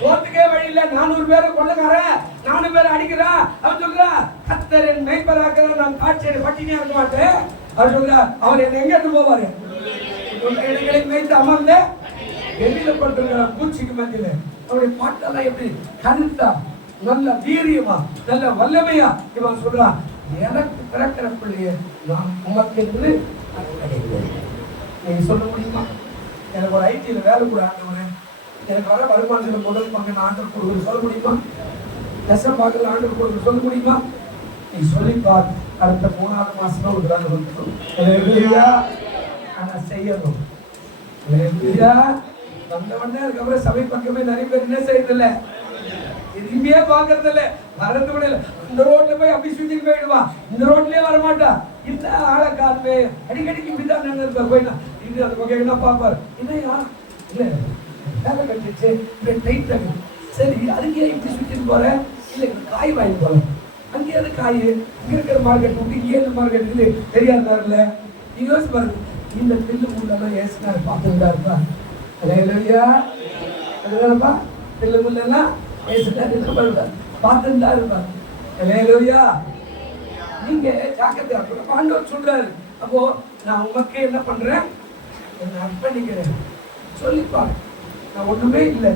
சோத்துக்கே வழி இல்ல, 400 பேரை கொள்ளக்காரன், 400 பேரை அடிக்கிறான். அவன் சொல்றா, கர்த்தர் என் மேய்ப்பராக, நான் தாட்சியடி பட்டினியா இருக்க மாட்டேன். அவர் சொல்றா, அவர் என்னை எங்க எடுத்து போவாரு, இடங்களை மேய்த்து அமர்ந்த வெளியில பட்டிருக்கிற பூச்சிக்கு மத்தியில. அவருடைய பாட்டெல்லாம் எப்படி கருத்தா, நல்ல வீரியமா, நல்ல வல்லமையா. இவன் சொல்றான், எனக்கு பிறக்கிற பிள்ளைய நான் உமக்கு என்று அடைகிறேன். நீங்க சொல்ல முடியுமா? எனக்கு ஒரு ஐடியில வேலை கூட ஆண்டவரே, எனக்கு வர வருமானத்துல முதல் பங்கு ஆண்டவர் கொடுக்குறது சொல்ல முடியுமா? நெசம் பார்க்கல ஆண்டவர் கொடுக்குறது சொல்ல முடியுமா? நீ சொல்லிப்பார், அடுத்த 3வது மாசம் ஒரு வேலை வந்துடும். ஆனா செய்யணும். வந்தவொடனே அதுக்கப்புறம் சபை பக்கமே நிறைய பேர் என்ன செய்யறதில்ல, திரும்பியே பாக்குறது இல்ல, வரது கூட இல்ல. இந்த ரோட்ல போய் அப்படி சுத்தி போயிடுவா, இந்த ரோட்லயே வரமாட்டா. இந்த ஆளை காரணமே அடிக்கடிக்கு இப்படிதான் நின்று போயிட்டா, இது அந்த பக்கம் என்ன பாப்பாரு, இல்லையா இல்ல வேலை கட்டிச்சு டைட் ஆகுது, சரி அதுக்கே இப்படி சுத்திட்டு போற, இல்ல காய் வாங்கி போல, அங்கேயாவது காய், இங்க இருக்கிற மார்க்கெட் விட்டு இங்கே மார்க்கெட் இது தெரியாதாருல. நீங்க யோசிச்சு பாருங்க, இந்த பில்லு முள்ளெல்லாம் ஏசினாரு பார்த்துக்கிட்டா இருப்பா. இல்லையா அதுதானப்பா, பில்லு முள்ளெல்லாம் பார்த்துட்டா இருப்பாங்க. இல்லையா நீங்க ஜாக்கிரதையா இருக்கணும். ஆண்டவர் சொல்றாரு, அப்போ நான் உமக்கே என்ன பண்றேன், என்னை அர்ப்பணிக்கிறேன் சொல்லிப்பாங்க. நான் ஒன்றுமே இல்லை,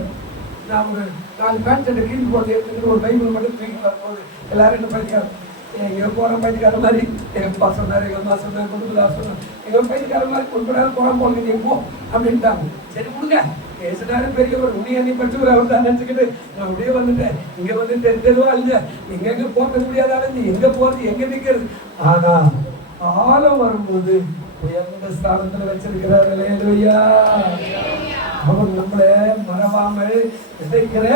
நான் ஒரு 4 பேண்ட் ஷர்ட்டை கீழ் போட்டு எடுத்துக்கிட்டு ஒரு பைபிள் மட்டும் தூக்கி வரும்போது எல்லாரும் என்ன படிக்காது, எங்கே போகிற பைத்தியக்கார மாதிரி எங்கள் அப்பா சொன்னார், எங்கள் அம்மா சொன்னார், குடும்பலா சொன்னார், எங்கள் பைத்தியக்கார மாதிரி ஒரு நேரம் போகிறான் போங்க நீ போ அப்படின்ட்டாங்க. சரி கொடுங்க பேசுனாரு பெரியவர், உனி அண்ணி படிச்சவர் அவர் தான் நினச்சிக்கிட்டு நான் அப்படியே வந்துட்டேன். இங்கே வந்து தெருவா இல்லை, எங்கெங்கே போக முடியாதாலும் எங்கே போகிறது எங்கே நிற்கிறது. ஆனால் காலம் வரும்போது எந்த ஸ்தானத்தில் வச்சிருக்கிறார். அல்லேலூயா. அவர் நம்மளை மறவாமல் விதைக்கிற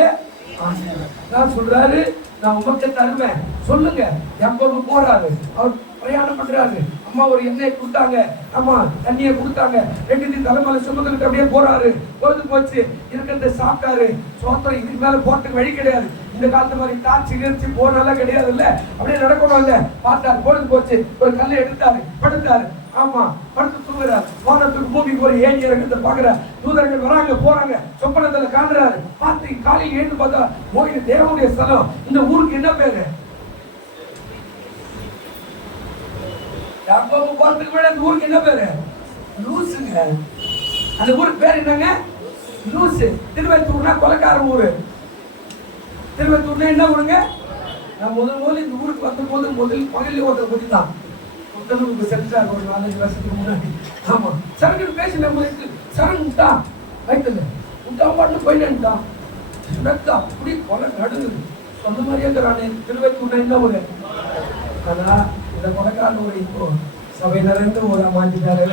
நான் சொல்றாரு, நான் உமக்கு தருவேன் சொல்லுங்க. எப்போது போறாரு, அவர் பிரயாணம் பண்றாரு. அம்மா ஒரு எண்ணெய் கொடுத்தாங்க, அம்மா தண்ணியை கொடுத்தாங்க, 2 தலைமையில சுமந்துக்கிட்டு அப்படியே போறாரு. பொழுது போச்சு, இருக்கிறத சாப்பிட்டாரு. சோத்திரம், இதுக்கு மேல போறதுக்கு வழி கிடையாது. இந்த காலத்து மாதிரி டார்ச்சி கிழிச்சு போனாலாம் கிடையாது இல்ல, அப்படியே நடக்கணும் இல்ல. பார்த்தாரு, பொழுது போச்சு, ஒரு கல்லை எடுத்தாரு, படுத்தாரு. ஆமா, படுத்து தூங்குறாரு. வானத்துக்கு பூமிக்கு ஒரு ஏணி இறக்கத்தை பாக்குறாரு. தூதர்கள் வராங்க போறாங்க, சொப்பனத்துல காண்றாரு. பார்த்து காலையில் எழுந்து பார்த்தா மோகினி தேவனுடைய ஸ்தலம். இந்த ஊருக்கு என்ன பேரு? யாக்கோபு போறதுக்கு முன்னாடி அந்த ஊருக்கு என்ன பேரு? லூசுங்க. அந்த ஊருக்கு பேர் என்னங்க? லூசு. திருவெத்தூர்னா கொலைக்கார ஊரு. திருவெத்தூர்னா என்ன ஊருங்க? நான் முதல் இந்த ஊருக்கு வந்த போது முதல் பகலில் ஒருத்தர் கூட்டி தான் முதலுக்கு சென்றார் ஒரு 4-5 வருஷத்துக்கு முன்னாடி. ஆமா, சரக்கு பேசின போயிட்டு சரங்குட்டா வயிற்றுல விட்டா பாட்டு போயிட்டான். அப்படி கொலை நடுங்குது. சொந்த மாதிரியே இருக்கிறானே. திருவெத்தூர்னா என்ன ஊரு? ஆனா இந்த கொலைக்கார ஊரை இப்போ சபை நிறைந்த ஊரா மாற்றிட்டாரு.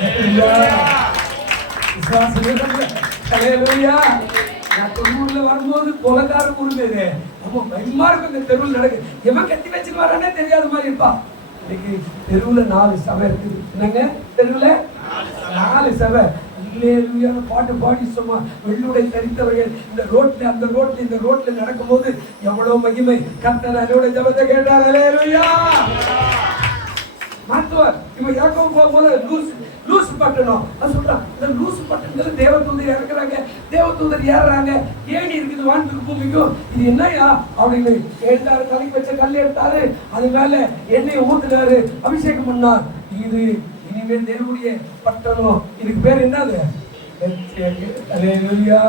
நான் தொண்ணூறுல வரும்போது கொலைக்கார ஊருங்க. நம்ம பயமா இருக்கும். இந்த தெருவில் நடக்கு எவன் கட்டி வச்சுட்டு வரானே தெரியாத மாதிரி இருப்பா. இன்னைக்கு தெருவுல 4 சபை இருக்குது. என்னங்க தெருவுல 4 சபை. இல்லையான பாட்டு பாடி சும்மா வெள்ளுடை தரித்தவர்கள் இந்த ரோட்ல அந்த ரோட்ல இந்த ரோட்ல நடக்கும்போது எவ்வளவு மகிமை. கர்த்தர் அதோட ஜபத்தை கேட்டார். அல்லேலூயா. மாத்துவார். இவன் யாக்கோபு போகும்போது லூஸ் பட்டணம் சொல்றான். இந்த லூஸ் பட்டணத்துல தேவதூதர் இறக்குறாங்க, தேவதூதர் ஏறுறாங்க. ஏணி இருக்குது வானத்துக்கு பூமிக்கும். இது என்னையா அப்படின்னு எடுத்தாரு. தலைக்கு வச்ச கல் எடுத்தாரு, அது மேல எண்ணெயை ஊத்துனாரு, அபிஷேகம் பண்ணார். இது இனிமேல் தேவனுடைய பட்டணம். இதுக்கு பேர் என்னது? அல்லேலூயா.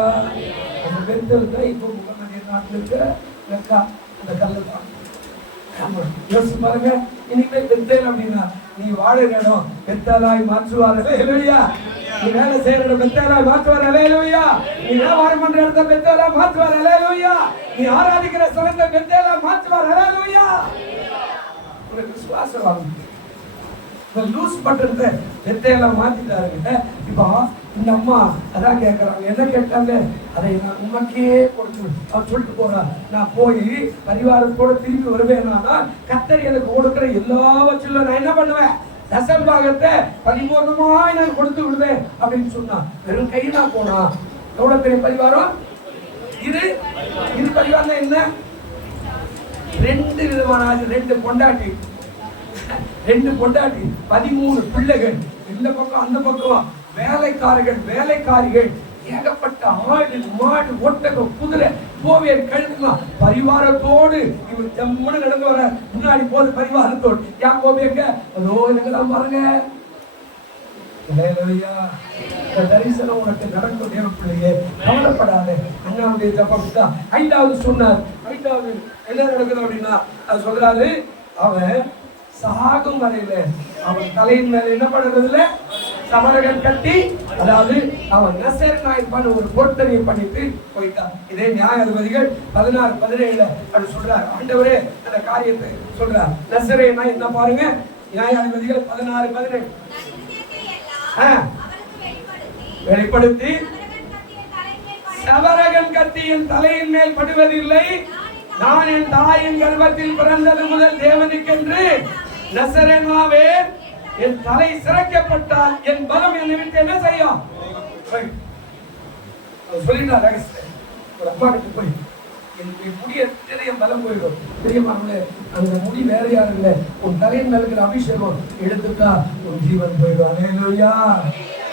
அந்த பெருத்தல் தான் இப்போ முகமதிய நாட்டில் இருக்கிற மெக்கா. அந்த கல்லை தான் யோசிச்சு பாருங்க. இனிமே பெத்தேல் அப்படின்னா நீ வாழற இடம் பெத்தாலாய் மாற்றுவார். அல்லேலூயா. நீ வேலை செய்யற இடம் பெத்தாலாய் மாற்றுவார். அல்லேலூயா. நீ வியாபாரம் பண்ற இடத்த பெத்தாலாய் மாற்றுவார். அல்லேலூயா. நீ ஆராதிக்கிற ஸ்தலத்தை பெத்தாலாய் மாற்றுவார். அல்லேலூயா. ஒரு விசுவாசம் வாங்க. இந்த லூஸ் பட்டணத்தை பெத்தேலாம் மாத்திட்டாருங்க. இப்போ இந்த அம்மா அதான் கேட்கறாங்க. என்ன கேட்டாங்க? அதை நான் உமக்கே கொடுத்து அவன் சொல்லிட்டு போறான். நான் போய் பரிவாரத்தோட திரும்பி வருவேன்னா கர்த்தர் எனக்கு கொடுக்குற எல்லாவற்றிலும் நான் என்ன பண்ணுவேன்? தசம் பாகத்தை பரிபூர்ணமாய் நான் கொடுத்து விடுவேன் அப்படின்னு சொன்னான். வெறும் கையினா போனா எவ்வளவு பெரிய பரிவாரம் இது. இது பரிவாரம் என்ன? 2 விதமான 2 பொண்டாட்டி, 13 பிள்ளைகள். இந்த பக்கம் அந்த பக்கம் வேலைக்காரிகள் ஏகப்பட்ட ஆடு மாடு ஒட்டகம் குதிரை கோவியர் கழுதுலாம் பரிவாரத்தோடு இவர் ஜம்முன்னு நடந்து வர. முன்னாடி போது பரிவாரத்தோடு யாக்கோபேங்க அதோ இதெல்லாம் பாருங்க. தரிசனம் உனக்கு நடக்கும் தேவ பிள்ளையே, கவலைப்படாத. அண்ணாவுடைய ஜபம் தான் 5வது சொன்னார். 5வது என்ன நடக்குது அப்படின்னா அது சொல்றாரு, அவன் சாகும் வரையில அவன் தலையின் மேல என்ன பண்றதுல சமரகன் கட்டி, அதாவது அவன் நசரேயனாயிருப்பான் ஒரு பொருத்தனை பண்ணிட்டு போயிட்டான். இதே நியாயாதிபதிகள் 16-17 அப்படி சொல்றார். ஆண்டவரே அந்த காரியத்தை சொல்றார். நசரேயனா என்ன பாருங்க, நியாயாதிபதிகள் 16-17 வெளிப்படுத்தி சவரகன் கத்தியின் தலையின் மேல் படுவதில்லை, நான் என் தாயின் கர்ப்பத்தில் பிறந்தது முதல் தேவனுக்கென்று நசரேயனாவே என் தலை சிரைக்கப்பட்டால் என் பலம் என்னை விட்டு என்ன செய்யும் சொல்லிட்டார். ஒரு அப்பாவுக்கு போய் என்னுடைய முடிய நிறைய பலம் போயிடும் தெரியுமாங்களே. அந்த முடி வேற யாரும் இல்லை, உன் தலையின் மேல இருக்கிற அபிஷேகம் எடுத்துட்டா உன் ஜீவன் போயிடும். அல்லேலூயா.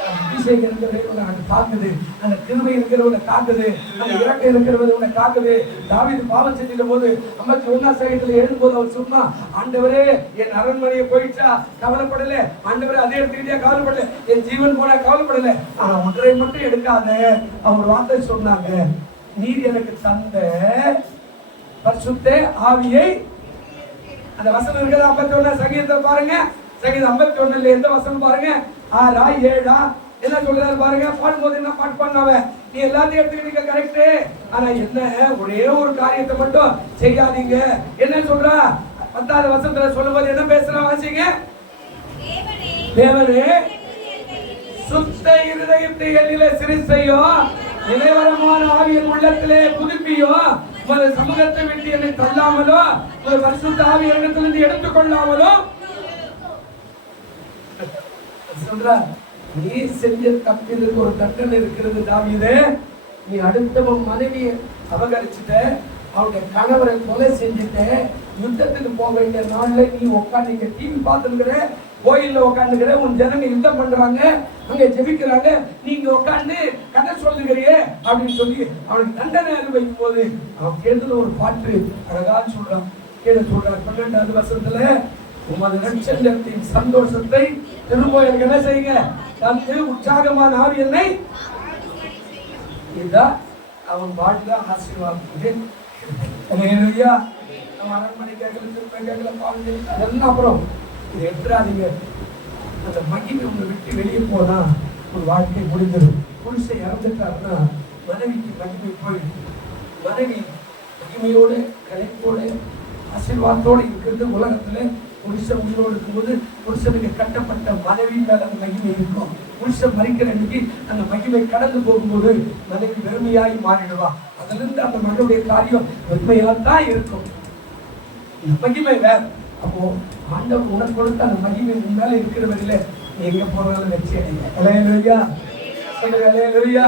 அபிஷேகம் இருக்கிறவனை அது காக்குது, அந்த கிருபை இருக்கிறவனை காக்குது, அந்த இறக்கம் இருக்கிறவனை காக்குது. தாவீது பாவம் செஞ்சிட்ட போது 51 சங்கீதத்துல எழுதும்போது அவர் சொன்னா, ஆண்டவரே என் அரண்மனையை போயிடுச்சா கவலைப்படல, ஆண்டவரே அதே எடுத்துக்கிட்டே கவலைப்படல, என் ஜீவன் போனா கவலைப்படல, ஆனா ஒன்றை மட்டும் எடுக்காத. அவர் வார்த்தை சொன்னாங்க, நீர் எனக்கு தந்த பரிசுத்த ஆவியை. அந்த வசனம் இருக்குது 51 சங்கீதத்தை பாருங்க. சங்கீதம் 51 எந்த வசனம் பாருங்க, 6 7 என்ன சொல்றாரு பாருங்க. பாடும்போது என்ன பாட்டு பண்ணாவ, நீ எல்லாத்தையும் எடுத்துக்கிட்டீங்க கரெக்ட், ஆனா என்ன ஒரே ஒரு காரியத்தை மட்டும் செய்யாதீங்க. என்ன சொல்றா 10வது வசனத்துல சொல்லும்போது என்ன பேசுற வாசிங்க, தேவனே சுத்த இருதயத்தை என்னிலே சிருஷ்டியும், நிலைவரமான ஆவியின் உள்ளத்திலே புதுப்பியும், உமது சமூகத்தை விட்டு என்னை தள்ளாமலோ, உமது பரிசுத்த ஆவி என்னிடத்திலிருந்து எடுத்துக்கொள்ளாமலோ. சொல்றா, நீ செஞ்ச தப்பிற்கு ஒரு தண்டனை இருக்கிறது தாவீதே. நீ அடுத்தவன் மனைவியை அபகரிச்சுட்ட, அவனுடைய கணவரை கொலை செஞ்சுட்ட, யுத்தத்துக்கு போக வேண்டிய நாள்ல நீ உட்காந்து டிவி பார்த்துக்கிற, கோயில்ல உட்காந்துக்கிற, உன் ஜனங்க யுத்தம் பண்றாங்க, அங்க ஜெபிக்கிறாங்க, நீங்க உட்காந்து கதை சொல்லுகிறியே அப்படின்னு சொல்லி அவனுக்கு தண்டனை அனுபவிக்கும் போது அவன் கேட்டது ஒரு பாட்டு அழகா சொல்றான். கேட சொல்றான் 12வது வசனத்துல, உமது ரட்சகத்தின் சந்தோஷத்தை திரும்ப எனக்கு என்ன செய்யுங்க தந்து உற்சாகமான ஆவி என்னை. இதுதான் அவன் பாட்டுல ஆசீர்வாதம். நம்ம அரண்மனை கேட்கல அதெல்லாம் அப்புறம் இது எடுத்துறாதீங்க. அந்த மகிமை உங்களை விட்டு வெளியே போனா ஒரு வாழ்க்கை முடிஞ்சிடும். புருஷன் இறந்துட்டாருன்னா மனைவிக்கு மகிமை போயிடும். மனைவி மகிமையோடு கலைப்போடு ஆசீர்வாதத்தோடு இருக்கிறது உலகத்துல. புருஷன் உயிரோடு இருக்கும்போது புருஷனுக்கு கட்டப்பட்ட மனைவி மேல அந்த மகிமை இருக்கும். புருஷன் மறிக்கிற அன்னைக்கு அந்த மகிமை கடந்து போகும்போது மனைவி வெறுமையாகி மாறிடுவா. அதுல இருந்து அந்த மகனுடைய காரியம் வெறுமையாத்தான் இருக்கும். மகிமை வேற. அப்போ ஆண்டவர் உனக்கு கொடுத்த அந்த மகிமை முன்னால இருக்கிற வரையில எங்க போனாலும் வெற்றி அடைங்க. அல்லேலூயா, அல்லேலூயா.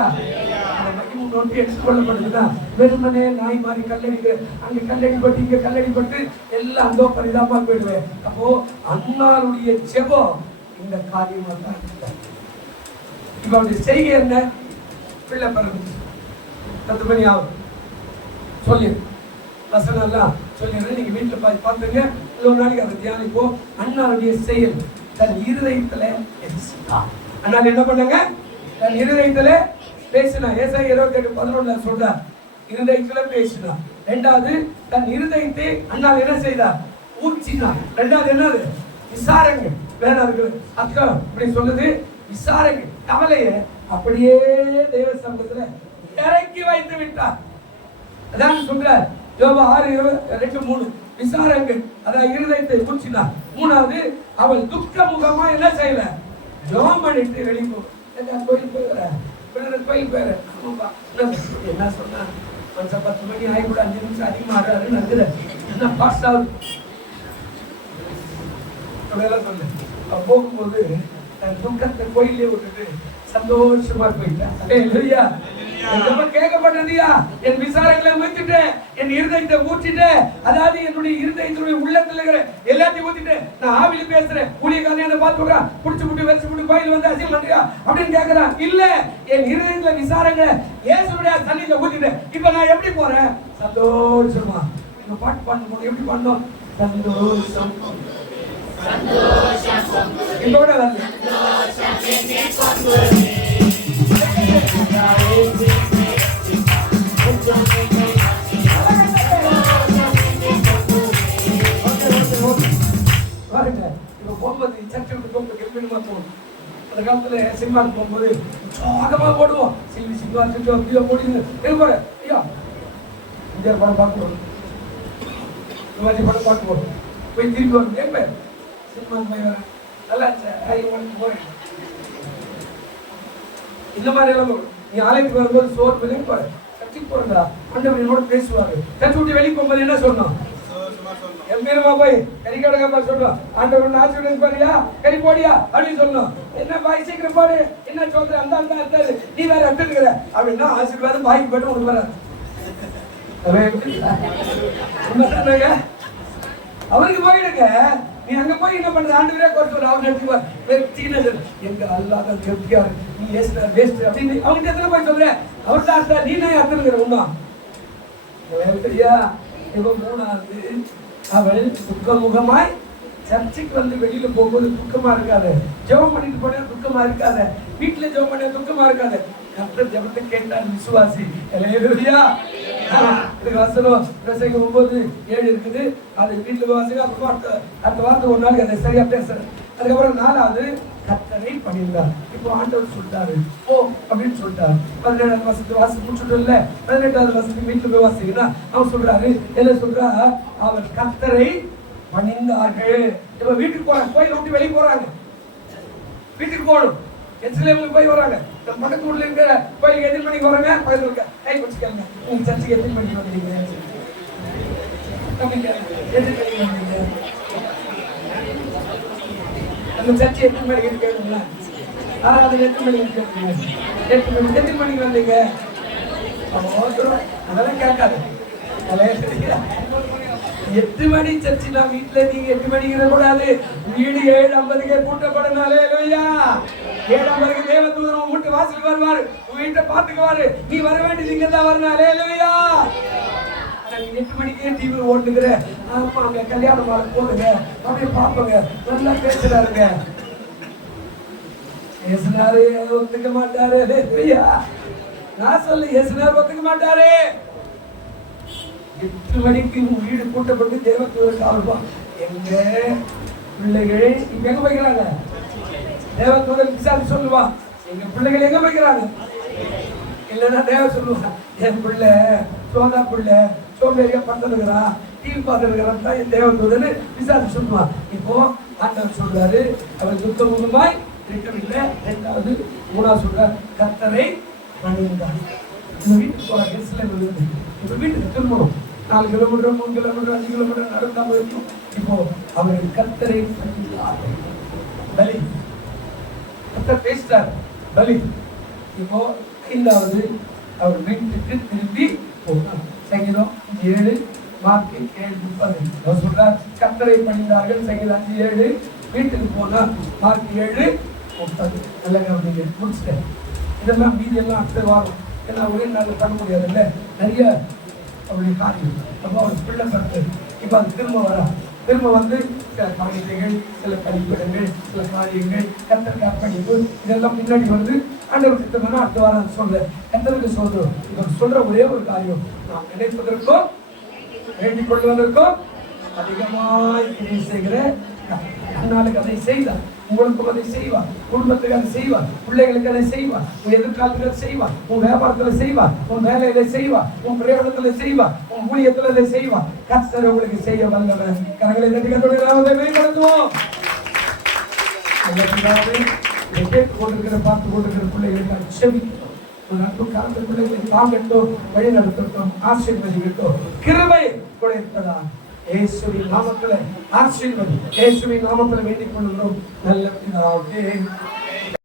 அந்த மகிமை நோக்கி எடுத்துக்கொள்ளப்படுதுன்னா வெறுமனே நாய் மாதிரி கல்லடிக்கிற, அங்க கல்லடிப்பட்டு இங்க கல்லடிப்பட்டு எல்லாம் அந்த பரிதாபமா போயிடுவேன். அப்போ அன்னாருடைய ஜெபம் இந்த காரியமா தான். இப்ப அவருடைய செய்கை என்ன, பிள்ளை பிறகு 10 மணி ஆகும் சொல்லி வசனம் எல்லாம் சொல்லிடுறேன். நீங்க வீட்டுல பார்த்துங்க, ஒரு நாளைக்கு அதை தியானிப்போம். அண்ணாருடைய செயல் தன் இருதயத்துல அண்ணா என்ன பண்ணாங்க, தன் இருதயத்துல பேசினா. ஏசாயா 28:11 சொல்றார், இருதயத்துல பேசினா. ரெண்டாவது தன் இருதயத்தை அண்ணா என்ன செய்தார், ஊற்றினார். ரெண்டாவது என்னது, விசாரங்க. வேற இருக்கு அக்கா இப்படி சொல்லுது, விசாரங்க. கவலைய அப்படியே தேவ சமூகத்துல இறக்கி வைத்து விட்டார். அதான் சொல்றார் யோபு 6:2-3 விசாரங்கள். அதான் இருதயத்தை ஊற்றினார். மூணாவது அவள் துக்க முகமா என்ன செய்யல, ஜெபம் பண்ணிட்டு வெளியே போ. கோயில் போயிடுற கோயில் போயிடுற என்ன சொன்னா, 10 மணி ஆகி கூட 5 நிமிஷம் அதிகமா ஆடுறாரு என்ன பாஸ் ஆகுது சொல்லு. போகும்போது தன் துக்கத்தை கோயிலே விட்டுட்டு சந்தோஷமா போயிட்டேன். கேட்கப்பட்டதியா, என் விசாரங்களை முடிச்சுட்டேன், என் இருதயத்தை ஊற்றிட்டேன். அதாவது என்னுடைய இருதயத்தினுடைய உள்ளத்துல இருக்கிற எல்லாத்தையும் ஊத்திட்டு நான் ஆவில பேசுறேன். ஊழியக்காரனை பார்த்து புடிச்சு புட்டு வச்சு புட்டு கோயில் வந்து அசியம் பண்றியா அப்படின்னு கேட்கிறான். இல்ல, என் இருதயத்துல விசாரங்க இயேசுடைய சன்னிதியில ஊத்திட்டேன். இப்ப நான் எப்படி போறேன், சந்தோஷமா. இந்த பாட்டு பண்ணும்போது எப்படி பண்ணோம், சந்தோஷம் இதோட வரல. பாருங்க, இப்ப போகும்போது சர்ச்சுக்கு போகும்போது எப்படி போகணும். அந்த காலத்துல சினிமாவுக்கு போகும்போது உற்சாகமா போடுவோம். சினிமா போடுங்க பாரு, ஐயா இந்த படம் பார்க்கணும், இந்த மாதிரி படம் பார்க்கணும், போய் திரும்பி வரும். கேட்பேன் சினிமாவுக்கு போய் வரேன், நல்லா போறேன். இந்த மாதிரி எல்லாம் நீ ஆலயத்துக்கு வரும்போது சோறு வெளியே போற, சர்ச்சுக்கு போறா ஆண்டவர் என்னோட பேசுவாரு. சர்ச்சு விட்டு வெளியே போகும்போது என்ன சொன்னோம், எம்பீரமா போய் கறிக்கடகமா சொல்றோம், ஆண்டவர் ஆசீர்வாதம் பாரியா கறி போடியா அப்படின்னு சொல்லணும். என்ன பாய் சீக்கிரம் போடு, என்ன சொல்ற அந்த அந்த இருக்காது, நீ வேற எப்படி இருக்கிற அப்படின்னா ஆசீர்வாதம் பாய்க்கு போட்டு உனக்கு வராது. அவருக்கு போயிடுங்க. நீ அங்க போய் என்ன பண்ற? ஆண்டவரே கொஞ்சம் அவர் எடுத்துக்குவார். டீனேஜர் எங்க அல்லாத கெட்டியார் நீ வேஸ்ட் அப்படின்னு அவங்க எத்தனை போய் சொல்ற? அவர் தான் நீ நான் அத்தனுங்கிற ஒண்ணா ஐயா. இப்போ மூணாவது, அவள் துக்கமுகமாய் சர்ச்சுக்கு வந்து வெளியில போகும்போது துக்கமா இருக்காது. ஜெபம் பண்ணிட்டு போனா துக்கமா இருக்காது. வீட்டுல ஜெபம் பண்ண துக்கமா இருக்காது. கர்த்தர் ஜெபத்தை கேட்டார் விசுவாசி. அல்லேலூயா. இது வசனம் பிரசங்கம் 9:7 இருக்குது. அது வீட்டுல வாசிங்க. அடுத்த வார்த்தை ஒரு நாளைக்கு அதை சரியா பேசுறேன். அதுக்கப்புறம் 4வது கர்த்தரை பணிந்தார். இப்போ ஆண்டவர் சொல்லிட்டாரு ஓ அப்படின்னு சொல்லிட்டாரு. 17வது வசனத்தை வாசி முடிச்சுட்டு இல்ல, 18வது வசனத்துக்கு வீட்டுல போய் வாசிங்கன்னா அவர் சொல்றாரு என்ன சொல்றா? அவர் கர்த்தரை பணிந்தார்கள். இப்ப வீட்டுக்கு போறாங்க, கோயிலை விட்டு வெளியே போறாங்க, வீட்டுக்கு போகணும். எருசலேமுக்கு போய் வராங்க. நம்ம பக்கத்து ஊர்ல இருக்கிற கோயிலுக்கு எத்தனை மணிக்கு வராங்க? பக்கத்துல இருக்க கை பிடிச்சிக்கங்க. நீங்க சர்ச்சுக்கு எத்தனை மணிக்கு வந்தீங்க? எத்தனை மணிக்கு வந்தீங்க? அந்த சர்ச்சு எத்தனை மணிக்கு இருக்குங்களா? அதுல எத்தனை மணிக்கு இருக்குங்க? 8 மணி. எத்தனை மணிக்கு வந்தீங்க? அதெல்லாம் கேட்காது. 8 மணி சர்ச்சுனா வீட்டுல நீங்க 8 மணிக்கு கூடாது. வீடு 7:50 கூட்டப்படனாலே 7:50 தேவதூதன் உன் வீட்டு வாசலுக்கு வருவாரு, உன் வீட்டை பாத்துக்குவாரு. நீ வர வேண்டியது இங்க தான் வரனாலே 8 மணிக்கே டிவி ஓட்டுக்கிற. ஆமா அங்க கல்யாணம் போதுங்க அப்படியே பாப்பங்க. நல்லா பேசுறாருங்க. பேசினாரு ஒத்துக்க மாட்டாரு. நான் சொல்லு ஏசுனாரு ஒத்துக்க மாட்டாரு. 8 மணிக்கு வீடு கூட்டப்பட்டு தேவதூதர் காவல்வான். எங்க பிள்ளைகள் இங்க எங்க போய்க்கிறாங்க? தேவதூதர் விசாரிச்சு சொல்லுவா எங்க பிள்ளைகள் எங்க போய்க்கிறாங்க? இல்லைன்னா தேவ சொல்லுவான் என் பிள்ளை சோதா பிள்ளை சோம்பேறியா படுத்துருக்கிறான், டிவி பார்த்துருக்கிறான் தான் என் தேவதூதர் விசாரிச்சு சொல்லுவான். இப்போ ஆண்டவர் சொல்றாரு அவர் துக்கமுகமாய் இருக்கவில்லை. 2வது 3வது சொல்றார் கர்த்தரை பணிந்தார். இந்த வீட்டுக்கு போறாங்க. எருசலேம் இருந்து இப்ப வீட்டுக்கு திரும்பணும். 4 கிலோமீட்டர் 3 கிலோமீட்டர் 5 கிலோமீட்டர் நடந்தா போயிருக்கும். இப்போ அவர் கர்த்தரை பணிந்தார். பலி கர்த்தர் பேசிட்டார். பலி. இப்போ 5வது அவர் வீட்டுக்கு திரும்பி போனார். சங்கீதம் 7 மார்க் 7:30 அவர் சொல்றார் கர்த்தரை பணிந்தார்கள். சங்கீதம் 5:7 வீட்டுக்கு போனார். மார்க் 7:30 நல்ல கவனிங்க. முடிச்சிட்டேன். இதெல்லாம் மீதி எல்லாம் அடுத்த வாரம். ஏன்னா ஒரே நாள் பண்ண முடியாது இல்லை, நிறைய அவருடைய காரியம். அப்போ அவர் பிள்ளை பிறகு இப்போ அது திரும்ப வந்து சில காரியங்கள், சில கழிப்பிடங்கள், சில காரியங்கள், கர்த்தருக்கு அர்ப்பணிப்பு இதெல்லாம் பின்னாடி வந்து ஆண்டவர் சித்தம்னா அடுத்த வாரம் சொல்றேன். கர்த்தருக்கு சொல்றோம். இவர் சொல்ற ஒரே ஒரு காரியம், நாம் நினைப்பதற்கும் வேண்டிக் கொள்வதற்கும் அதிகமாய் கிரியை செய்கிற அண்ணாளுக்கு அதை செய்தார், உங்களுக்கு அதை செய்வார், குடும்பத்துக்கு அதை செய்வார், பிள்ளைகளுக்கு அதை செய்வார், உன் எதிர்காலத்துல செய்வார், உன் வியாபாரத்துல செய்வார், உன் வேலையில செய்வார், உன் பிரயோகத்துல செய்வார், உன் ஊழியத்துல அதை செய்வார். கர்த்தர் உங்களுக்கு செய்ய வல்லவர். கரங்களை தட்டி கர்த்தருடைய நாமத்தை மேம்படுத்துவோம். கேட்டுக் கொண்டிருக்கிற பார்த்து கொண்டிருக்கிற பிள்ளைகளுக்கு அச்சமிக்கும். ஒரு அன்பு கலந்த பிள்ளைகளை தாங்கட்டும், வழி நடத்தட்டும், ஆசீர்வதிக்கட்டும். கிருபை கொடுத்ததா இயேசுவின் நாமத்திலே ஆசீர்வதி. இயேசுவின் நாமத்திலே வேண்டிக் கொள்கிறோம் நல்ல பிதாவே.